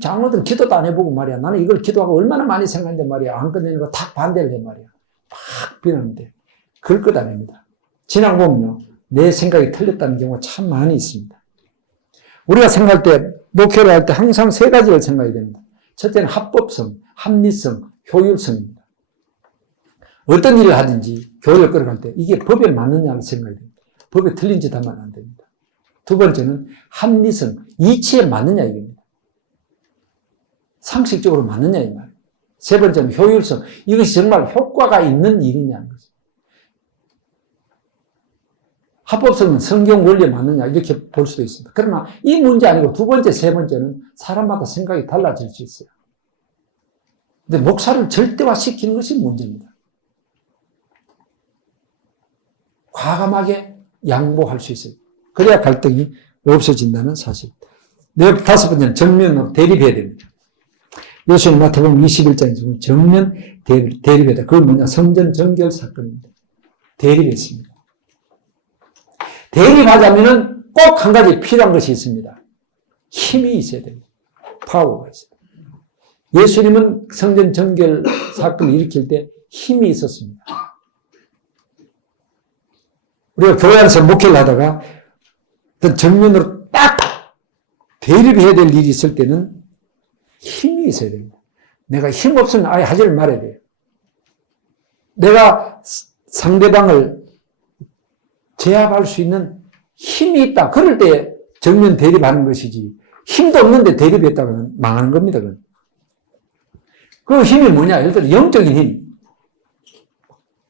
장로들은 기도도 안 해보고 말이야. 나는 이걸 기도하고 얼마나 많이 생각했는데 말이야. 안 끝내는 거 다 반대를 해 말이야. 막 비난하는데 그럴 것 아닙니다. 지나고 보면요. 내 생각이 틀렸다는 경우가 참 많이 있습니다. 우리가 생각할 때, 목회를 할 때 항상 세 가지를 생각해야 됩니다. 첫째는 합법성, 합리성, 효율성입니다. 어떤 일을 하든지 교회를 끌어갈 때 이게 법에 맞느냐를 생각해야 됩니다. 법에 틀린 짓 하면 안 됩니다. 두 번째는 합리성, 이치에 맞느냐 이겁니다. 상식적으로 맞느냐 이 말이에요. 세 번째는 효율성, 이것이 정말 효과가 있는 일이냐는 거죠. 합법성은 성경 원리에 맞느냐 이렇게 볼 수도 있습니다. 그러나 이 문제 아니고 두 번째, 세 번째는 사람마다 생각이 달라질 수 있어요. 근데 목사를 절대화시키는 것이 문제입니다. 과감하게 양보할 수 있어요. 그래야 갈등이 없어진다는 사실. 네, 다섯 번째는 정면으로 대립해야 됩니다. 예수님 마태복음 21장에서 보면 정면 대립이다. 그건 뭐냐? 성전 정결 사건입니다. 대립했습니다. 대립하자면은 꼭 한 가지 필요한 것이 있습니다. 힘이 있어야 됩니다. 파워가 있어요. 예수님은 성전 정결 사건을 일으킬 때 힘이 있었습니다. 우리가 교회 안에서 목회를 하다가 어떤 정면으로 딱 대립해야 될 일이 있을 때는 힘이 있어야 됩니다. 내가 힘 없으면 아예 하지를 말아야 돼요. 내가 상대방을 제압할 수 있는 힘이 있다. 그럴 때 정면 대립하는 것이지. 힘도 없는데 대립했다가는 망하는 겁니다. 그건. 그 힘이 뭐냐? 예를 들어 영적인 힘.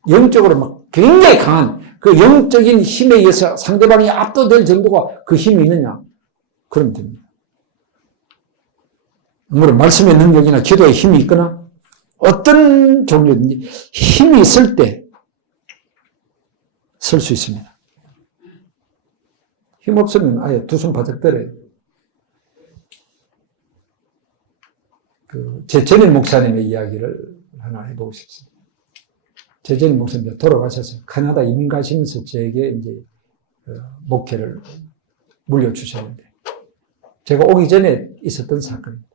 영적으로 막 굉장히 강한 그 영적인 힘에 의해서 상대방이 압도될 정도가 그 힘이 있느냐? 그러면 됩니다. 물론 말씀의 능력이나 기도의 힘이 있거나 어떤 종류든지 힘이 있을 때 설 수 있습니다. 힘 없으면 아예 두 손 바짝 떨어요. 제 전임 목사님의 이야기를 하나 해보고 싶습니다. 제 전임 목사님 돌아가셔서 카나다 이민 가시면서 제게 이제 목회를 물려주셨는데 제가 오기 전에 있었던 사건입니다.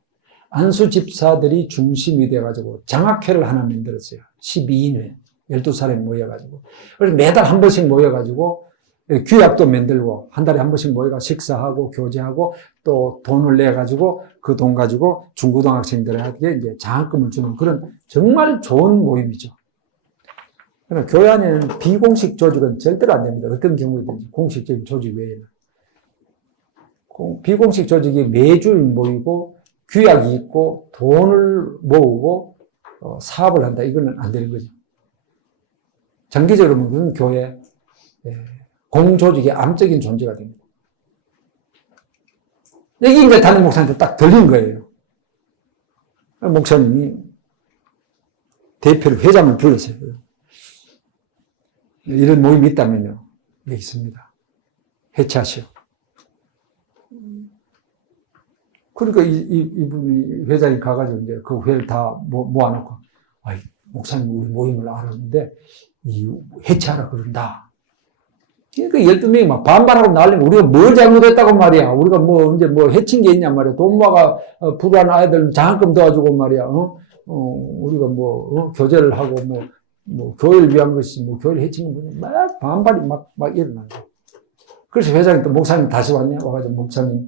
안수 집사들이 중심이 돼가지고 장학회를 하나 만들었어요. 12인회. 12사람이 모여가지고. 그래서 매달 한 번씩 모여가지고 규약도 만들고 한 달에 한 번씩 모여가 식사하고 교제하고 또 돈을 내가지고 그 돈 가지고 중고등학생들에게 이제 장학금을 주는 그런 정말 좋은 모임이죠. 그러나 교회 안에는 비공식 조직은 절대로 안 됩니다. 어떤 경우든지 공식적인 조직 외에는. 비공식 조직이 매주 모이고 규약이 있고 돈을 모으고 사업을 한다. 이거는 안 되는 거죠. 장기적으로 보면 그건 교회 공조직의 암적인 존재가 됩니다. 여기 이제 담임 목사님한테 딱 들린 거예요. 목사님이 대표를 회장을 불렀어요. 이런 모임이 있다면요. 여기 있습니다. 해체하시오. 그러니까 이분이 회장이 가가지고 이제 그 회를 다 모아놓고, 아이, 목사님 우리 모임을 알았는데, 해체하라 그런다. 그러니까 12명이 막 반발하고 난리면 우리가 뭘 잘못했다고 말이야. 우리가 언제 해친 게 있냔 말이야. 돈 모아가 불우한 아이들 장학금 도와주고 말이야. 우리가 교제를 하고 교회를 위한 것이 교회를 해친 거 막 반발이 막 일어나요. 그래서 회장이 또 목사님 다시 왔네. 와가지고 목사님,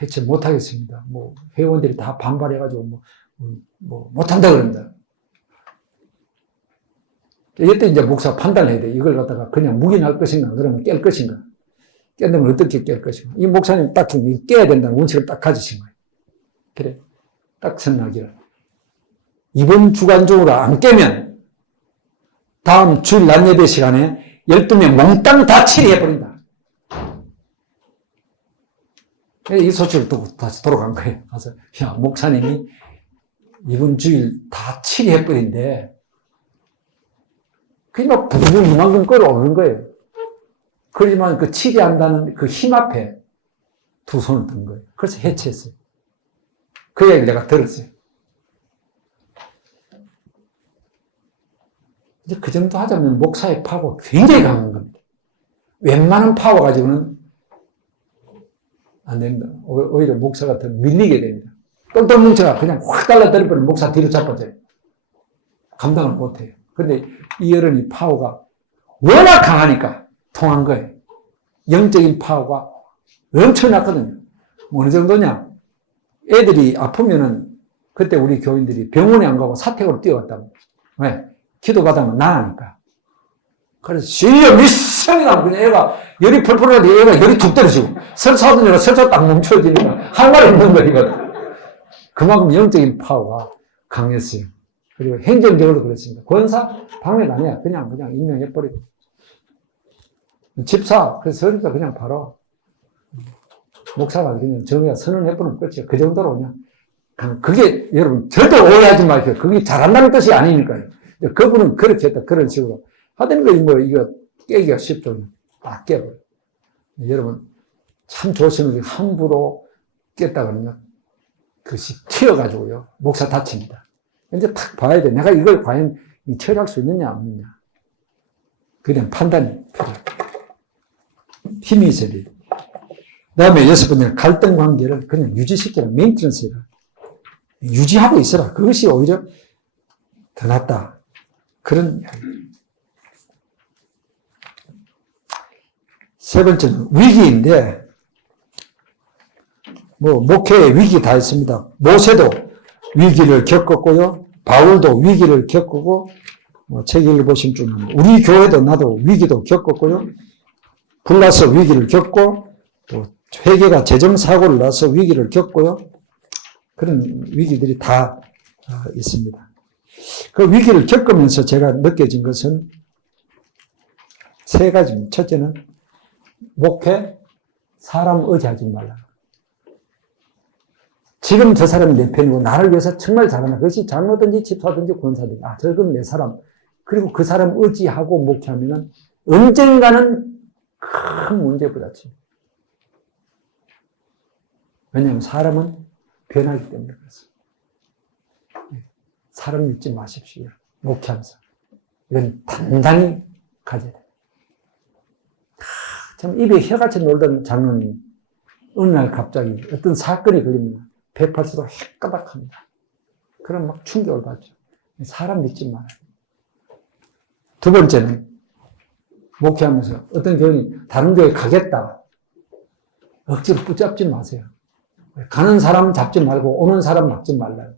해체 못하겠습니다. 회원들이 다 반발해가지고 못한다 그런다. 이때 이제 목사가 판단을 해야 돼. 이걸 갖다가 그냥 묵인할 것인가, 그러면 깰 것인가. 깬다면 어떻게 깰 것인가. 이 목사님 딱 깨야 된다는 원칙을 딱 가지신 거예요. 그래. 딱 선나기를. 이번 주간적으로 안 깨면 다음 주일 낮 예배 시간에 12명 몽땅 다 처리해버린다. 이 소식을 또 다시 돌아간 거예요. 그래서, 야, 목사님이 이번 주일 다 처리해버린데, 그게 막 부두부 이만큼 끌어오는 거예요. 그렇지만 그 치리한다는 그 힘 앞에 두 손을 든 거예요. 그래서 해체했어요. 그 얘기를 내가 들었어요. 이제 그 정도 하자면 목사의 파워가 굉장히 강한 겁니다. 웬만한 파워 가지고는 안 됩니다. 오히려 목사가 더 밀리게 됩니다. 똘똘 뭉쳐가 그냥 확 달라뜨려버리면 목사 뒤로 잡아져요. 감당을 못해요. 근데 이 여론이 파워가 워낙 강하니까 통한 거예요. 영적인 파워가 엄청났거든요. 어느 정도냐? 애들이 아프면은 그때 우리 교인들이 병원에 안 가고 사택으로 뛰어갔다고. 왜? 기도 받으면 나으니까. 그래서 실려 미성이 나면 그냥 애가 열이 펄펄 하는데 애가 열이 툭 떨어지고 설사하던 애가 설사 딱 멈춰지니까 할 말이 없는 거예요. 그만큼 영적인 파워가 강했어요. 그리고 행정적으로 그렇습니다. 권사 방해 안 해요. 그냥 임명해버리고. 집사. 그래서 그러니까 그냥 바로 목사가 그냥 정의가 선언해보는 끝이에요. 그 정도로 그냥 그게 여러분 절대 오해하지 마세요. 그게 잘한다는 뜻이 아니니까요. 그분은 그렇게 했다. 그런 식으로 하던 거 뭐 이거 깨기가 쉽죠. 딱 깨버려. 여러분 참 조심해서 함부로 깼다 그러면 그것이 튀어가지고요. 목사 다칩니다. 이제 탁 봐야 돼. 내가 이걸 과연 처리할 수 있느냐 없느냐. 그에 대한 판단이 필요합니다. 힘이 있어야 돼요. 그 다음에 여섯 번째는 갈등 관계를 그냥 유지시키라. 메인트런스 해라. 유지하고 있어라. 그것이 오히려 더 낫다. 그런 이야기입니다. 세 번째는 위기인데, 목회의 위기 다 있습니다. 모세도 위기를 겪었고요. 바울도 위기를 겪고, 책 읽어보시면 좀, 우리 교회도 나도 위기도 겪었고요. 불나서 위기를 겪고, 또 회계가 재정사고를 나서 위기를 겪고요. 그런 위기들이 다 있습니다. 그 위기를 겪으면서 제가 느껴진 것은 세 가지입니다. 첫째는 목회, 사람 의지하지 말라. 지금 저 사람이 내 편이고 나를 위해서 정말 잘하나. 그것이 장로든지 집사든지 권사든지. 저건 내 사람. 그리고 그 사람 의지하고 목회하면은 언젠가는 큰 문제에 부딪힙니다. 왜냐하면 사람은 변하기 때문에 그렇습니다. 사람 믿지 마십시오. 목회하면서. 이건 단단히 가져야 돼요. 참 입에 혀같이 놀던 장로님 어느 날 갑자기 어떤 사건이 걸리면 180도 헷가닥합니다. 그럼 막 충격을 받죠. 사람 믿지 말아요. 두 번째는 목회하면서 어떤 교인이 다른 교회 가겠다. 억지로 붙잡지 마세요. 가는 사람 잡지 말고 오는 사람 막지 말라요.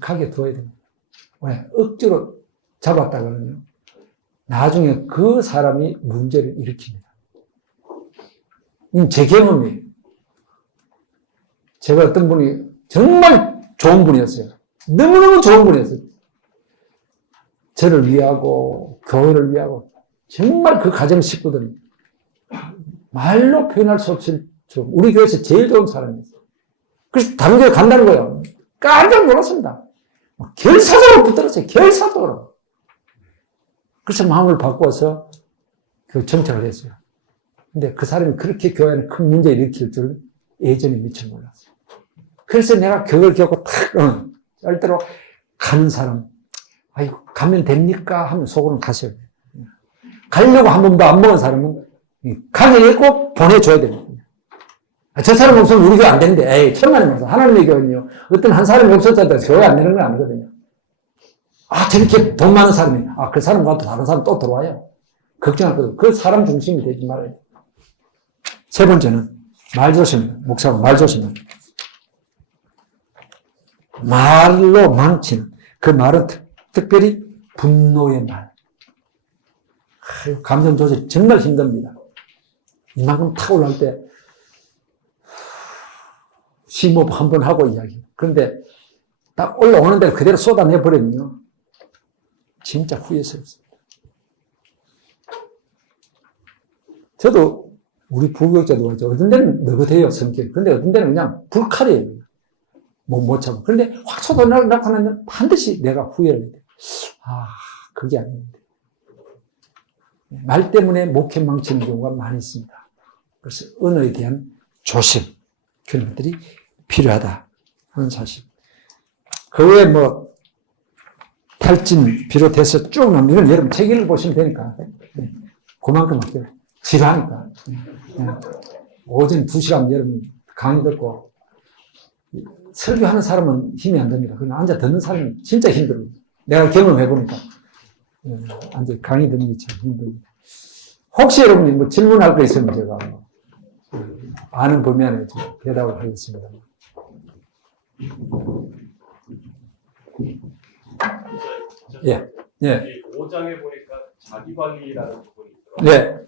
가게 두어야 됩니다. 왜? 억지로 잡았다 그러면 나중에 그 사람이 문제를 일으킵니다. 제 경험이에요. 제가 어떤 분이 정말 좋은 분이었어요. 너무너무 좋은 분이었어요. 저를 위하고 교회를 위하고 정말 그 가정 식구들은 말로 표현할 수 없을 우리 교회에서 제일 좋은 사람이었어요. 그래서 다른 교회 간다는 거예요. 깜짝 놀랐습니다. 결사적으로 붙들었어요. 결사적으로. 그래서 마음을 바꿔서 그 정착을 했어요. 근데 그 사람이 그렇게 교회 안에 큰 문제를 일으킬 줄 예전에 미처 몰랐어요. 그래서 내가 그걸 겪고 절대로 가는 사람, 아이고, 가면 됩니까? 하면 속으로는 가셔야 돼요. 가려고 한 번도 안 먹은 사람은 가게 꼭 보내줘야 됩니다. 저 사람 없으면 우리 교회 안 되는데, 에이, 천만의 말씀. 하나님의 교회는요, 어떤 한 사람이 없었다고 교회 안 되는 건 아니거든요. 저렇게 돈 많은 사람이, 그 사람 가도 다른 사람 또 들어와요. 걱정할 것도 그 사람 중심이 되지 말아야 돼요. 세 번째는 말 조심, 목사가 말 조심. 말로 망치는, 그 말은 특별히 분노의 말. 감정 조절 정말 힘듭니다. 이만큼 탁 올라올 때, 심호흡 한번 하고 이야기. 그런데 딱 올라오는 대로 그대로 쏟아내버리면요. 진짜 후회스럽습니다. 저도 우리 부교육자도 그렇죠. 어떤 데는 너긋해요, 성격이. 근데 어떤 데는 그냥 불칼이에요. 못 참아. 그런데 확 쏟아나가면 반드시 내가 후회를 해야 돼. 그게 아닌데. 말 때문에 목회 망치는 경우가 많이 있습니다. 그래서 언어에 대한 조심, 그런 것들이 필요하다 하는 사실. 그 외에 탈진 비롯해서 쭉 나오면, 이건 여러분 책 읽어보시면 되니까. 그만큼 할게요. 지루하니까. 오전 2시간 여러분 강의 듣고, 설교하는 사람은 힘이 안 됩니다. 그냥 앉아 듣는 사람은 진짜 힘들어요. 내가 경험해보니까. 앉아 강의 듣는 게 참 힘듭니다. 혹시 여러분이 질문할 거 있으면 제가 아는 범위 안에 대답을 하겠습니다. 예. 5장에 보니까 자기관리라는 부분이 있더라고요.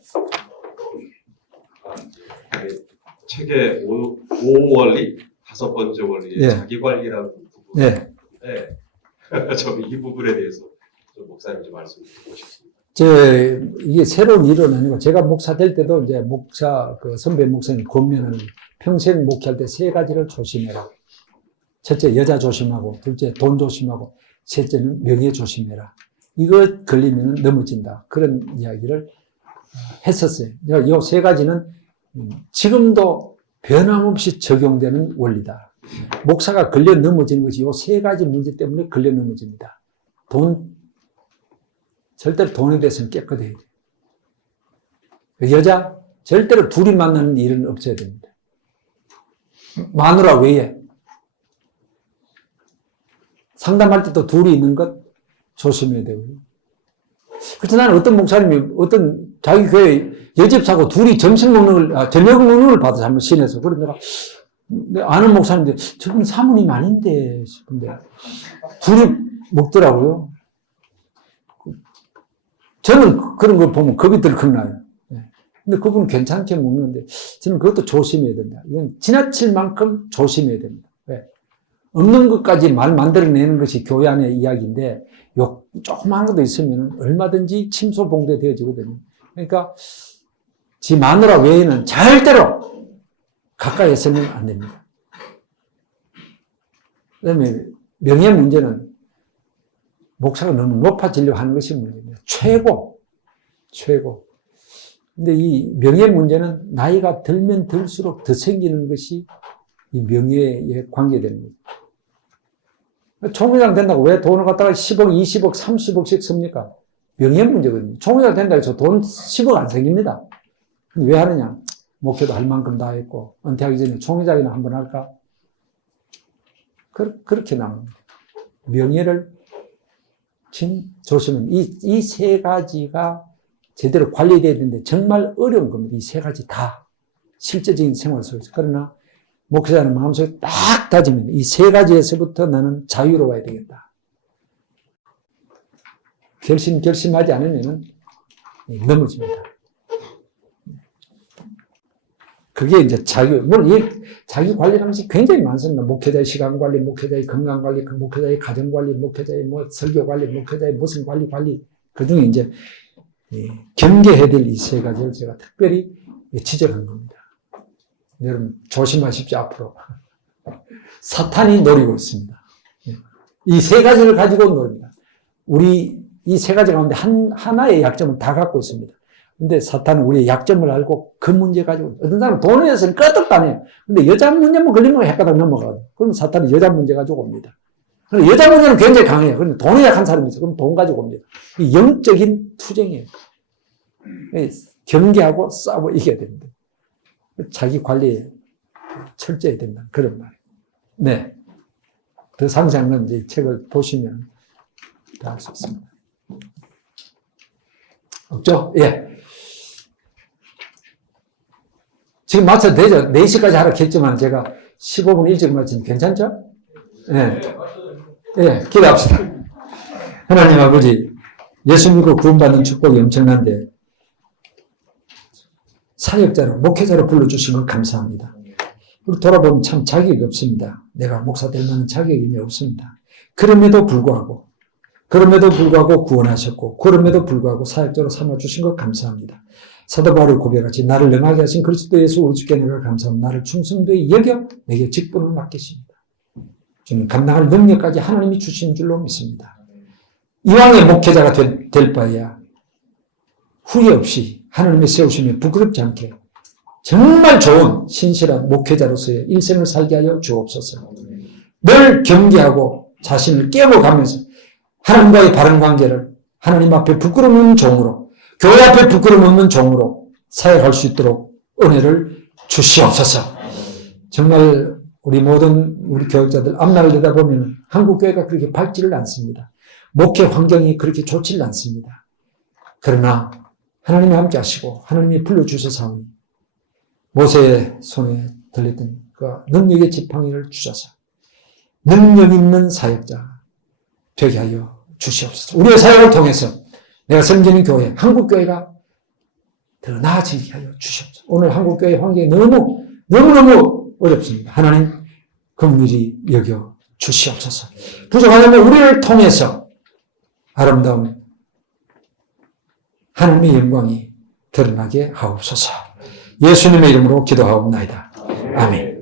책의 5원리, 5번째 원리의 자기관리라는 부분인데, 저는 이 부분에 대해서 좀 목사님 좀 말씀 드리고 싶습니다. 이게 새로운 일은 아니고, 제가 목사 될 때도 이제 선배 목사님 권면은 평생 목회할 때 세 가지를 조심해라. 첫째, 여자 조심하고, 둘째, 돈 조심하고, 셋째는 명예 조심해라. 이거 걸리면 넘어진다. 그런 이야기를 했었어요. 이 세 가지는 지금도 변함없이 적용되는 원리다. 목사가 걸려 넘어지는 것이 이 세 가지 문제 때문에 걸려 넘어집니다. 절대로 돈에 대해서는 깨끗해야 돼요. 여자, 절대로 둘이 만나는 일은 없어야 됩니다. 마누라 외에. 상담할 때도 둘이 있는 것 조심해야 되고요. 그래서 나는 어떤 목사님이 자기 교회 여집사고 둘이 저녁 먹는 걸 받아서 한번 신해서. 그래서 내가 아는 목사님인데 저분 사모님 아닌데 싶은데 둘이 먹더라고요. 저는 그런 걸 보면 겁이 들컥나요. 근데 그분은 괜찮게 먹는데 저는 그것도 조심해야 된다. 이건 지나칠 만큼 조심해야 됩니다. 왜? 없는 것까지 말 만들어내는 것이 교회 안의 이야기인데 조그마한 것도 있으면 얼마든지 침소봉대 되어지거든요. 그러니까 지 마누라 외에는 절대로 가까이에서는 안 됩니다. 그 다음에 명예 문제는 목사가 너무 높아지려고 하는 것이 문제입니다. 최고. 근데 이 명예 문제는 나이가 들면 들수록 더 생기는 것이 이 명예에 관계되는 거죠. 총회장 된다고 왜 돈을 갖다가 10억, 20억, 30억씩 씁니까? 명예 문제거든요. 총회장 된다고 해서 돈 10억 안 생깁니다. 근데 왜 하느냐? 목회도 할 만큼 다 했고, 은퇴하기 전에 총회장이나 한번 할까? 그렇게 나옵니다. 명예를 조심은 이 세 가지가 제대로 관리되어야 되는데 정말 어려운 겁니다. 이 세 가지 다 실제적인 생활 속에서. 그러나 목회자는 마음속에 딱 다지면 이 세 가지에서부터 나는 자유로워야 되겠다. 결심하지 않으면 넘어집니다. 그게 이제 물론 이 자기 관리 방식이 굉장히 많습니다. 목회자의 시간 관리, 목회자의 건강 관리, 목회자의 가정 관리, 목회자의 설교 관리, 목회자의 무슨 관리. 그 중에 이제 경계해야 될 이 세 가지를 제가 특별히 지적한 겁니다. 여러분 조심하십시오. 앞으로 사탄이 노리고 있습니다. 이 세 가지를 가지고 노립니다. 우리 이 세 가지 가운데 하나의 약점은 다 갖고 있습니다. 근데 사탄은 우리의 약점을 알고 그 문제 가지고, 어떤 사람은 돈에 대해서는 끄떡도 안 해요. 근데 여자 문제만 걸리면 헷가닥 넘어가요. 그럼 사탄이 여자 문제 가지고 옵니다. 근데 여자 문제는 굉장히 강해요. 그런데 돈에 약한 사람이 있어요. 그럼 돈 가지고 옵니다. 이 영적인 투쟁이에요. 경계하고 싸워 이겨야 됩니다. 자기 관리에 철저해야 된다. 그런 말이에요. 네. 더 상세한 건 이제 책을 보시면 다 알 수 있습니다. 없죠? 예. 지금 맞춰도 되죠? 4시까지 하라고 했지만 제가 15분 일찍 마치면 괜찮죠? 예. 예, 기도합시다. 하나님 아버지, 예수 믿고 구원받는 축복이 엄청난데 사역자로, 목회자로 불러주신 걸 감사합니다. 그리고 돌아보면 참 자격이 없습니다. 내가 목사 될 만한 자격이 없습니다. 그럼에도 불구하고 구원하셨고, 그럼에도 불구하고 사역자로 삼아주신 것 감사합니다. 사도 바울의 고백같이 나를 능하게 하신 그리스도 예수 우리 주께 내가 감사합니다. 나를 충성되이 여겨 내게 직분을 맡기십니다. 저는 감당할 능력까지 하나님이 주신 줄로 믿습니다. 이왕의 목회자가 될 바에야 후회 없이 하나님의 세우심에 부끄럽지 않게 정말 좋은 신실한 목회자로서의 일생을 살게 하여 주옵소서. 늘 경계하고 자신을 깨워가면서 하나님과의 바른 관계를 하나님 앞에 부끄러움 없는 종으로, 교회 앞에 부끄러움 없는 종으로 사역할 수 있도록 은혜를 주시옵소서. 정말 우리 모든 우리 교육자들 앞날을 내다보면 한국 교회가 그렇게 밝지를 않습니다. 목회 환경이 그렇게 좋지를 않습니다. 그러나 하나님이 함께 하시고 하나님이 불러주셔서 모세의 손에 들렸던 그 능력의 지팡이를 주셔서 능력 있는 사역자 되게 하여 주시옵소서. 우리의 사역을 통해서 내가 섬기는 교회, 한국교회가 더 나아지게 하여 주시옵소서. 오늘 한국교회 환경이 너무너무 어렵습니다. 하나님 긍휼히 여겨 주시옵소서. 부족하다면 우리를 통해서 아름다운 하나님의 영광이 드러나게 하옵소서. 예수님의 이름으로 기도하옵나이다. 아멘.